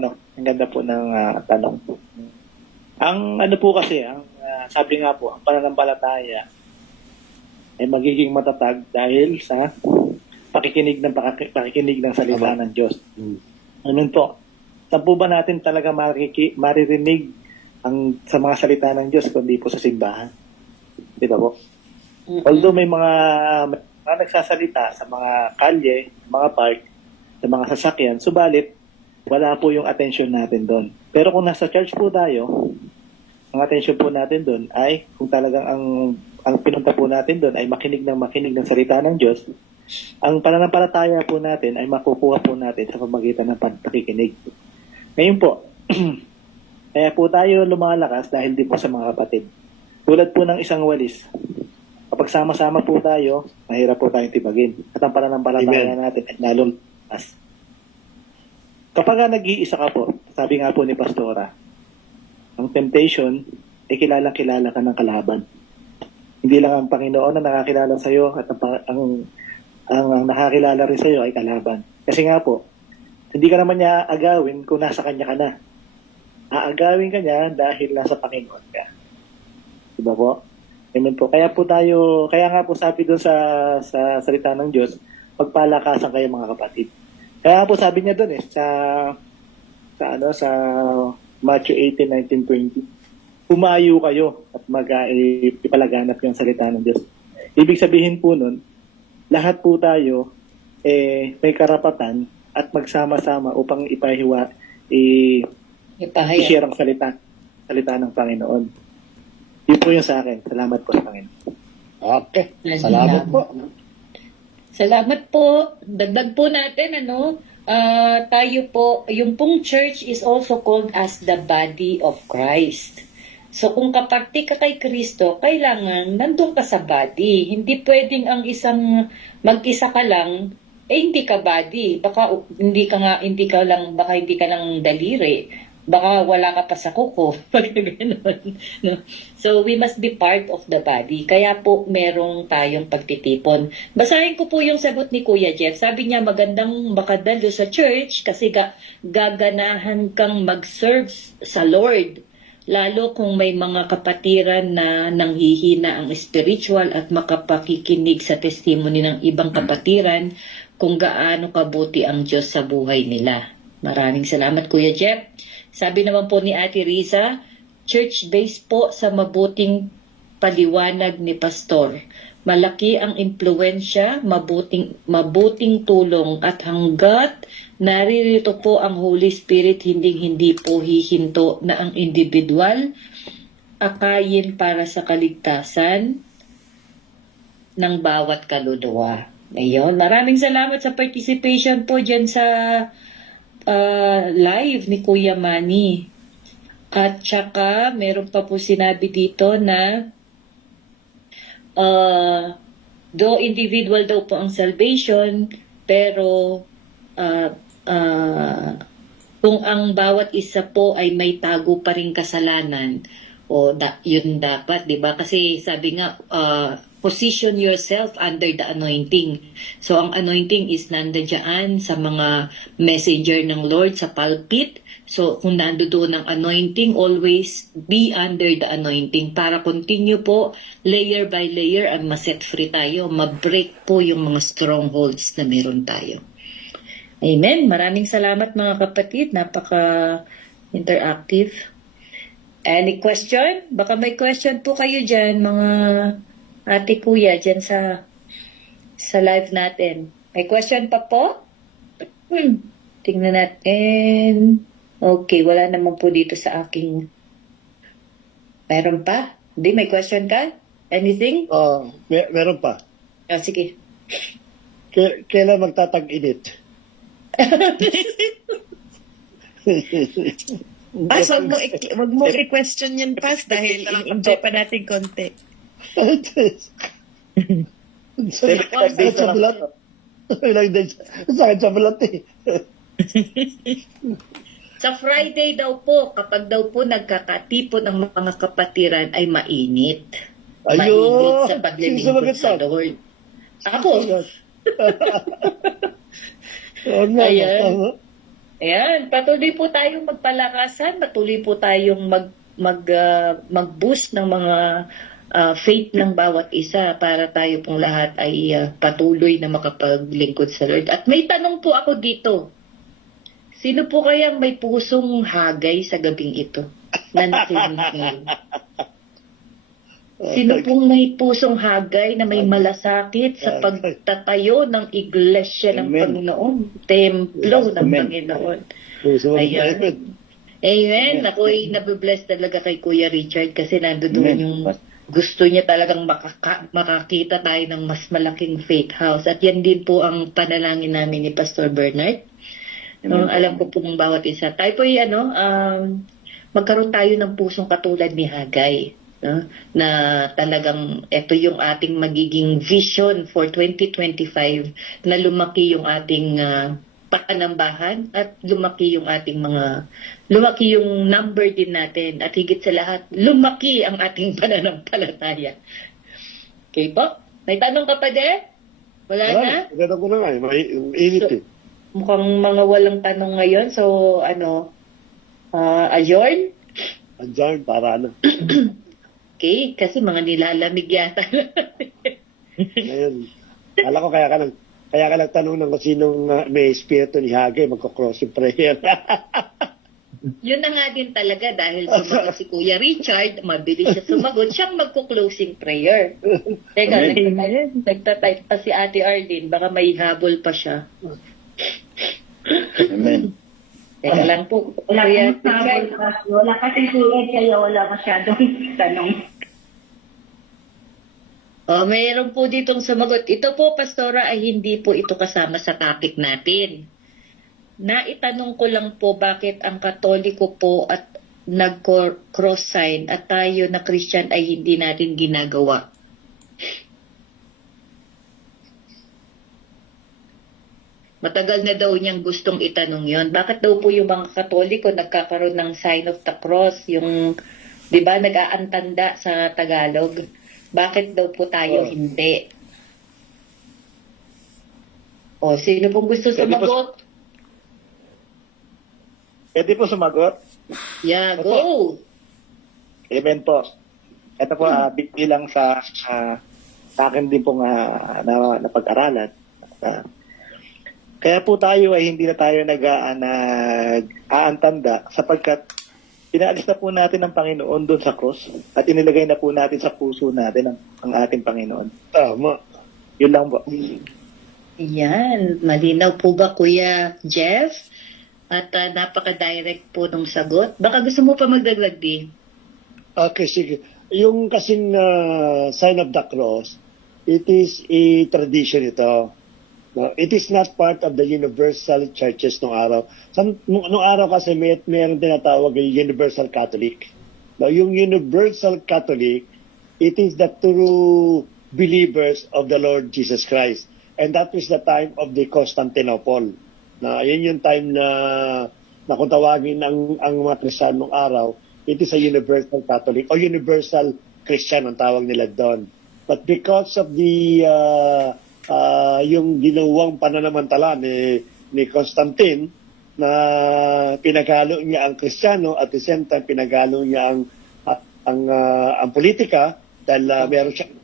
tanong. Ang ano po kasi, sabi nga po, ang pananampalataya ay magiging matatag dahil sa pakikinig ng salita ng Diyos. Ano po? Saan po ba natin talaga maririnig sa mga salita ng Diyos kundi po sa simbahan? Di ba po? Although may mga nagsasalita sa mga kalye, mga park, sa mga sasakyan, subalit wala po yung attention natin doon. Pero kung nasa church po tayo, ang attention po natin doon ay kung talagang ang pinunta po natin doon ay makinig ng salita ng Diyos, ang pananampalataya po natin ay makukuha po natin sa pamagitan ng pakikinig. Ngayon po, kaya po tayo lumalakas dahil din po sa mga kapatid. Tulad po ng isang walis, kapag sama-sama po tayo, mahirap po tayong tibagin. At ang pananampalataya natin ay lalong lakas. Kapag nag-iisa ka po, sabi nga po ni Pastora, ang temptation ay kilalang-kilala ka ng kalaban. Hindi lang ang Panginoon na nakakilala sa iyo at ang nakakilala rin sa iyo ay kalaban. Kasi nga po, hindi ka naman niya agawin kung nasa kanya ka na. Aagawin ka niya dahil nasa Panginoon ka. Diba po? Amen po. Kaya nga po sabi doon sa salita ng Diyos, pagpalakasan kayo mga kapatid. Kaya nga po sabi niya doon sa Matthew 18:19-20, humayo kayo at ipalaganap yung salita ng Diyos. Ibig sabihin po nun, lahat po tayo may karapatan at magsama-sama upang i-share ang salita ng Panginoon. Yun po yung sa akin. Salamat po sa Panginoon. Okay. Salamat po. Salamat po. Dagdag po natin, tayo po, yung pong church is also called as the body of Christ. So kung kaparte ka kay Kristo, kailangan nandun ka sa body. Hindi pwedeng ang isang mag-isa ka lang, hindi ka body. Baka hindi ka lang daliri. Baka wala ka pa sa kuko. No? So, we must be part of the body. Kaya po, merong tayong pagtitipon. Basahin ko po yung sagot ni Kuya Jeff. Sabi niya, magandang makadalo sa church kasi gaganahan kang mag-serve sa Lord. Lalo kung may mga kapatiran na nanghihina ang spiritual at makapakikinig sa testimony ng ibang kapatiran kung gaano kabuti ang Diyos sa buhay nila. Maraming salamat, Kuya Jeff. Sabi naman po ni Ate Riza, church-based po sa mabuting paliwanag ni Pastor. Malaki ang impluensya, mabuting tulong at hanggat naririto po ang Holy Spirit, hindi po hihinto na ang individual akayin para sa kaligtasan ng bawat kaluluwa. Ayun, maraming salamat sa participation po dyan sa live ni Kuya Manny. At saka, meron pa po sinabi dito na though individual daw po ang salvation, pero kung ang bawat isa po ay may tago pa ring kasalanan, yun dapat, di ba? Kasi sabi nga, position yourself under the anointing. So, ang anointing is nandiyan sa mga messenger ng Lord sa pulpit. So, kung nandoon ang anointing, always be under the anointing para continue po, layer by layer, and ma-set free tayo, ma-break po yung mga strongholds na meron tayo. Amen. Maraming salamat mga kapatid. Napaka-interactive. Any question? Baka may question po kayo dyan, mga ate kuya, dyan sa live natin. May question pa po? Tingnan natin. Okay, wala naman po dito sa aking... Meron pa? Hindi, may question ka? Anything? Meron pa. Sige. Kailan magtatag-init? Pas, wag mo i-question yan, Pas, dahil enjoy pa natin konti. Sakit sa balat. Sakit sa balat eh. Sa Friday daw po, kapag daw po nagkakatipon ang mga kapatiran ay mainit. Mainit sa paglilingkod sa Lord. Ako. Ayan. Ayan, patuloy po tayong magpalakasan, patuloy po tayong mag-boost ng mga faith ng bawat isa para tayo pong lahat ay patuloy na makapaglingkod sa Lord. At may tanong po ako dito. Sino po kayang may pusong hagay sa gabing ito? Na nakikinig? Sino pong may pusong hagay na may malasakit sa pagtatayo ng iglesia ng Panginoon? Templo ng Panginoon. Ayan. Amen. Ako'y nabibless talaga kay Kuya Richard kasi nandoon yung gusto niya talagang makakita tayo ng mas malaking faith house. At yan din po ang panalangin namin ni Pastor Bernard. Alam ko po ng bawat isa. Tayo po magkaroon tayo ng pusong katulad ni Hagay. Na talagang ito yung ating magiging vision for 2025 na lumaki yung ating panambahan at lumaki yung yung number din natin at higit sa lahat, lumaki ang ating pananampalataya. Okay po? May tanong ka pa de? Wala na? Ganda ko na nga, may init eh. Mukhang mga walang tanong ngayon. So, adjourn? Adjourn, para na. Okay, kasi mga nilalamig yata. Ngayon, alam ko kaya ka nagtanong ng kung sinong may espiritu ni Hagay, magko-crossing prayer. Yun na nga din talaga dahil sumagot si Kuya Richard, mabilis siya sumagot, siyang magko-closing prayer. Teka, nagtatype pa si Ate Arlene, baka may habol pa siya. Amen. Teka lang po. Wala kasi si Ed, kaya wala masyadong tanong. Mayroon po ditong sumagot. Ito po, Pastora, ay hindi po ito kasama sa topic natin. Naitanong ko lang po bakit ang Katoliko po at nag-cross sign at tayo na Christian ay hindi natin ginagawa. Matagal na daw niyang gustong itanong yon. Bakit daw po yung mga Katoliko nagkakaroon ng sign of the cross, yung, di ba, nag-aantanda sa Tagalog? Bakit daw po tayo hindi? O, sino pong gusto sumagot? Pwede po sumagot? Yeah, go! Amen po. Ito po, bilang sa akin din pong napag-aralan. Kaya po tayo ay hindi na tayo nag-aantanda sapagkat pinaalis na po natin ang Panginoon doon sa cross at inilagay na po natin sa puso natin ang ating Panginoon. Tama. Yun lang po. Yan. Malinaw po ba, Kuya Jeff? At napaka-direct po ng sagot. Baka gusto mo pa magdagdag, di? Okay, sige. Yung kasing sign of the cross, it is a tradition ito. No, it is not part of the universal churches nung araw. Nung araw kasi mayroong tinatawag yung Universal Catholic. No, yung Universal Catholic, it is the true believers of the Lord Jesus Christ. And that was the time of the Constantinople. Na yun yung time na kung tawagin ang mga Kristiyan nung araw, it is a Universal Catholic o Universal Christian ang tawag nila doon. But because of the yung ginawang pananamantala ni Constantine na pinagalo niya ang Kristiyano at the same time pinagalo niya ang politika dahil meron siyang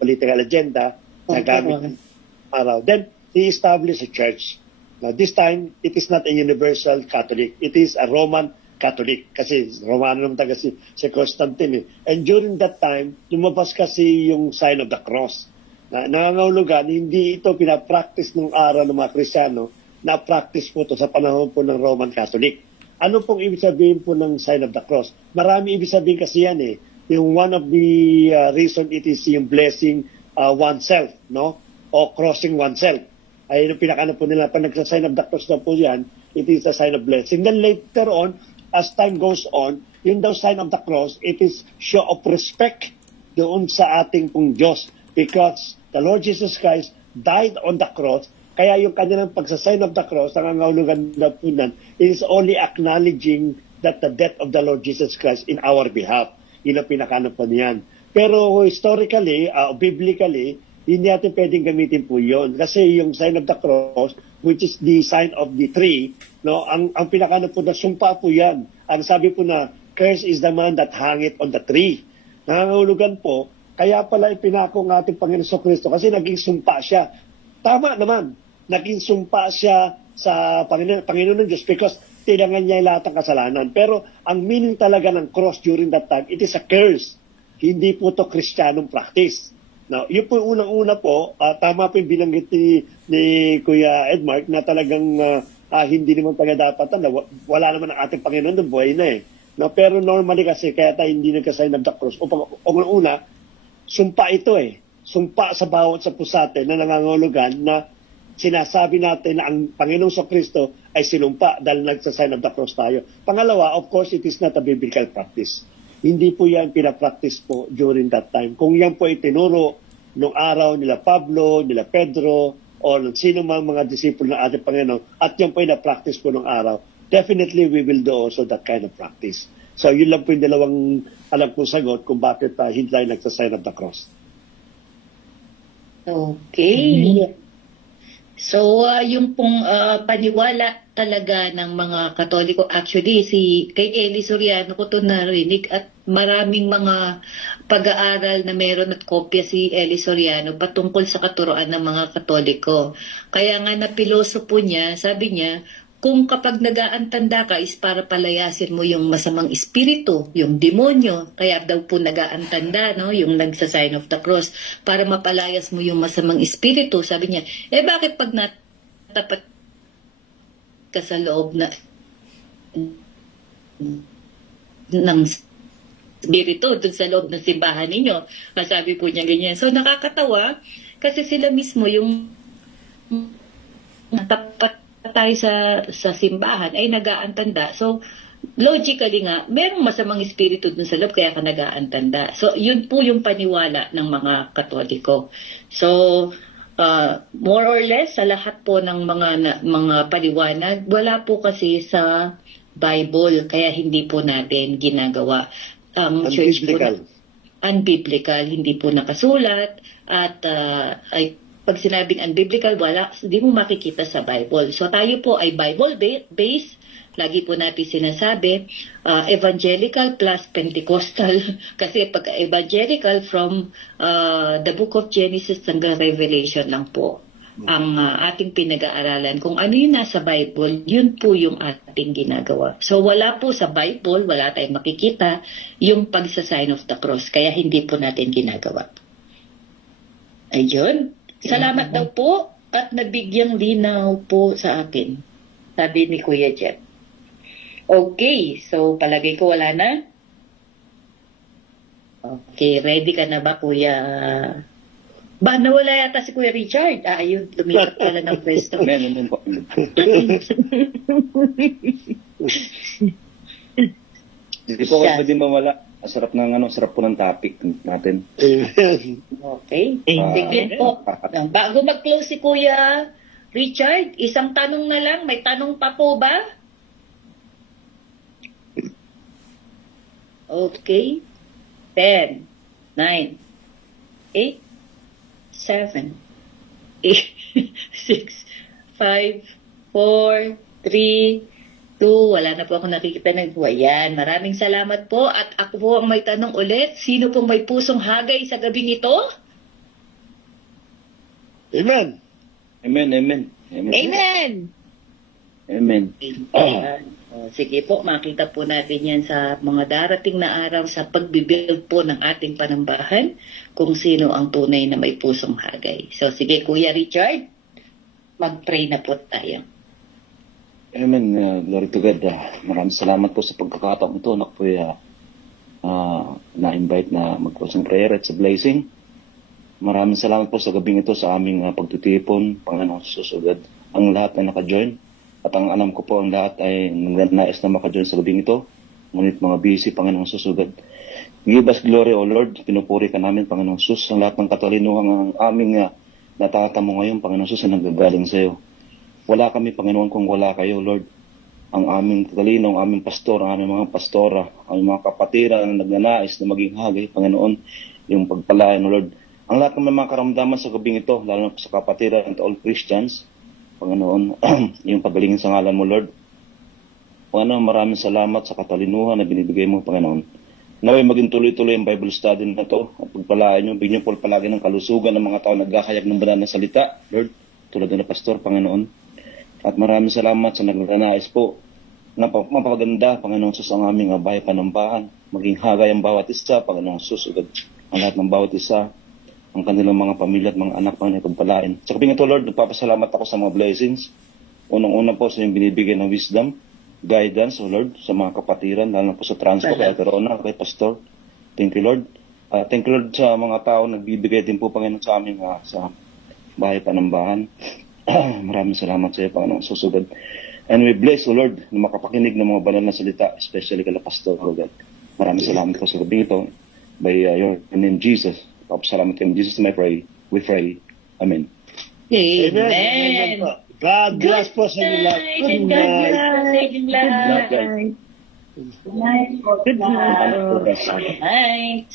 political agenda na gamit araw. Then he established a church. Now this time it is not a universal Catholic, it is a Roman Catholic kasi Romano naman taga si Constantine. And during that time lumabas kasi yung sign of the cross. Nangangahulugan, hindi ito pinapractice nung araw ng mga Kristiyano, na-practice po ito sa panahon po ng Roman Catholic. Ano pong ibig sabihin po ng sign of the cross? Marami ibig sabihin kasi yan eh. Yung one of the reason it is yung blessing oneself, no? O crossing oneself. Ayun yung pinakano po nila. Pag nagsa-sign of the cross na po yan, it is a sign of blessing. Then later on, as time goes on, yung daw sign of the cross, it is show of respect doon sa ating pong Diyos. Because the Lord Jesus Christ died on the cross. Kaya yung kanilang pagsa-sign of the cross, nangangahulugan na po nan, is only acknowledging that the death of the Lord Jesus Christ in our behalf. Yun ang pinakano po niyan. Pero historically, biblically, hindi natin pwedeng gamitin po yun. Kasi yung sign of the cross, which is the sign of the tree, no, ang pinakano po na sumpa po yan. Ang sabi po na, curse is the man that hang it on the tree. Nangangahulugan po, kaya pala ipinako ng ating Panginoon Kristo kasi naging sumpa siya. Tama naman, naging sumpa siya sa Panginoon ng Diyos because tinangan niya lahat ng kasalanan. Pero ang meaning talaga ng cross during that time, it is a curse. Hindi po to Christianong practice. Now, yun po yung unang-una po, tama po yung binanggit ni Kuya Edmark na talagang hindi naman talaga dapat, wala naman ang ating Panginoon ng buhay na eh. No, pero normally kasi kaya tayo hindi nagka-sign of the cross. Una, sumpa ito eh. Sumpa sa bawat sa pusate na nangangahulugan na sinasabi natin na ang Panginoong Kristo ay sinumpa dahil nagsa-sign of the cross tayo. Pangalawa, of course, it is not a biblical practice. Hindi po yan pinapractice po during that time. Kung yan po itinuro nung araw nila Pablo, nila Pedro, o ng sino mang mga disipulo ng ating Panginoon, at yan po yung na-practice po nung araw, definitely we will do also that kind of practice. So yun lang po yung dalawang alam kong sagot kung bakit hindi tayo nagsa-sign of the cross. Okay. So, yung pong paniwala talaga ng mga Katoliko, actually, kay Eli Soriano ko ito narinig at maraming mga pag-aaral na meron at kopya si Eli Soriano patungkol sa katuroan ng mga Katoliko. Kaya nga na pilosopo niya, sabi niya, kung kapag nag-aantanda ka is para palayasin mo yung masamang espiritu, yung demonyo, kaya daw po nag-aantanda, no? Yung nagsa-sign of the cross, para mapalayas mo yung masamang espiritu. Sabi niya, bakit pag natapat ka sa loob ng espiritu, dun sa loob ng simbahan ninyo? Masabi po niya ganyan. So nakakatawa, kasi sila mismo yung natapat tayo sa simbahan ay nag-aantanda. So, logically nga, merong masamang espiritu dun sa loob kaya ka nag-aantanda. So, yun po yung paniwala ng mga Katoliko. So, more or less, sa lahat po ng mga paliwanag, wala po kasi sa Bible, kaya hindi po natin ginagawa. Ang church po unbiblical, hindi po nakasulat, at pag sinabing unbiblical, hindi mo makikita sa Bible. So tayo po ay Bible-based. Lagi po natin sinasabi, evangelical plus Pentecostal. Kasi pag evangelical from the book of Genesis hanggang Revelation lang po ang ating pinag-aaralan. Kung ano yung nasa Bible, yun po yung ating ginagawa. So wala po sa Bible, wala tayong makikita yung pagsa-sign of the cross. Kaya hindi po natin ginagawa. Ayun. Salamat daw po at nabigyang linaw po sa akin, sabi ni Kuya Jeff. Okay, so palagay ko wala na? Okay, ready ka na ba, Kuya? Nawala yata si Kuya Richard. Ayun, lumipat pala ng pwesto. Meron po. Hindi po ako pwede mawala. Sarap po ng topic natin. Okay. Sige po. Bago mag-close si Kuya Richard, isang tanong na lang. May tanong pa po ba? Okay. 10, 9, 8, 7, 8, 6, 5, 4, 3, wala na po ako nakikita ng buwayan. Maraming salamat po at ako po ang may tanong ulit. Sino pong may pusong hagay sa gabing ito? Amen. Amen, amen. Amen! Amen. Sige po, makita po natin yan sa mga darating na araw sa pagbibuild po ng ating panambahan kung sino ang tunay na may pusong hagay. So sige, Kuya Richard, mag-pray na po tayo. Amen. Glory to God. Maraming salamat po sa pagkakataon ito. Ako po na-invite na mag-closing prayer at sa blessing. Maraming salamat po sa gabing ito sa aming pagtitipon. Panginoong Jesus, O God, ang lahat ay naka-join. At ang alam ko po, ang lahat ay nais na maka-join sa gabing ito. Ngunit mga busy, Panginoong Jesus, O God. Give us glory, O Lord. Pinupuri ka namin, Panginoong Jesus. Ang lahat ng katalinuhan ang aming natatamo ngayon, Panginoong Jesus, na nanggagaling sa iyo. Wala kami, Panginoon, kung wala kayo, Lord. Ang aming talino, ang aming pastor, ang aming mga pastora, ang mga kapatiran na nagnanais na maging hagay, Panginoon, yung pagpalain, Lord. Ang lahat ng mga karamdaman sa gabing ito, lalo na sa kapatiran at all Christians, Panginoon, yung pagalingin sa ngalan mo, Lord. Panginoon, maraming salamat sa katalinuhan na binibigay mo, Panginoon. Naway maging tuloy-tuloy ang Bible study na ito at pagpalain nyo, bigyan po palagi ng kalusugan ng mga tao nagkakayag ng banal na salita, Lord, tulad ng pastor, Panginoon. At maraming salamat sa nagnanais po na mapaganda, Panginoong Sus, ang aming bahay panambahan. Maging hagay ang bawat isa, Panginoong Sus, ang lahat ng bawat isa, ang kanilang mga pamilya at mga anak, Panginoon, pagpalain. Sa kaping ito, Lord, nagpapasalamat ako sa mga blessings. Unang-una po sa yung binibigay ng wisdom, guidance, O Lord, sa mga kapatiran, lalo na po sa transpo, kay Ate Rona, kay Pastor. Thank you, Lord. Thank you, Lord, sa mga tao nagbibigay din po, Panginoon, sa aming sa bahay panambahan. Maraming salamat sa iyo, Panginoong susugod. And we bless, O Lord, na makapakinig ng mga banal na salita, especially kay Pastor, O God. Maraming salamat po sa gabi ito. By your name, Jesus. Papasalamat kayo. In Jesus' name I pray. We pray. Amen. Amen. God bless po sa inyo lahat. Good night. Good night. Good night. Good night. Good night.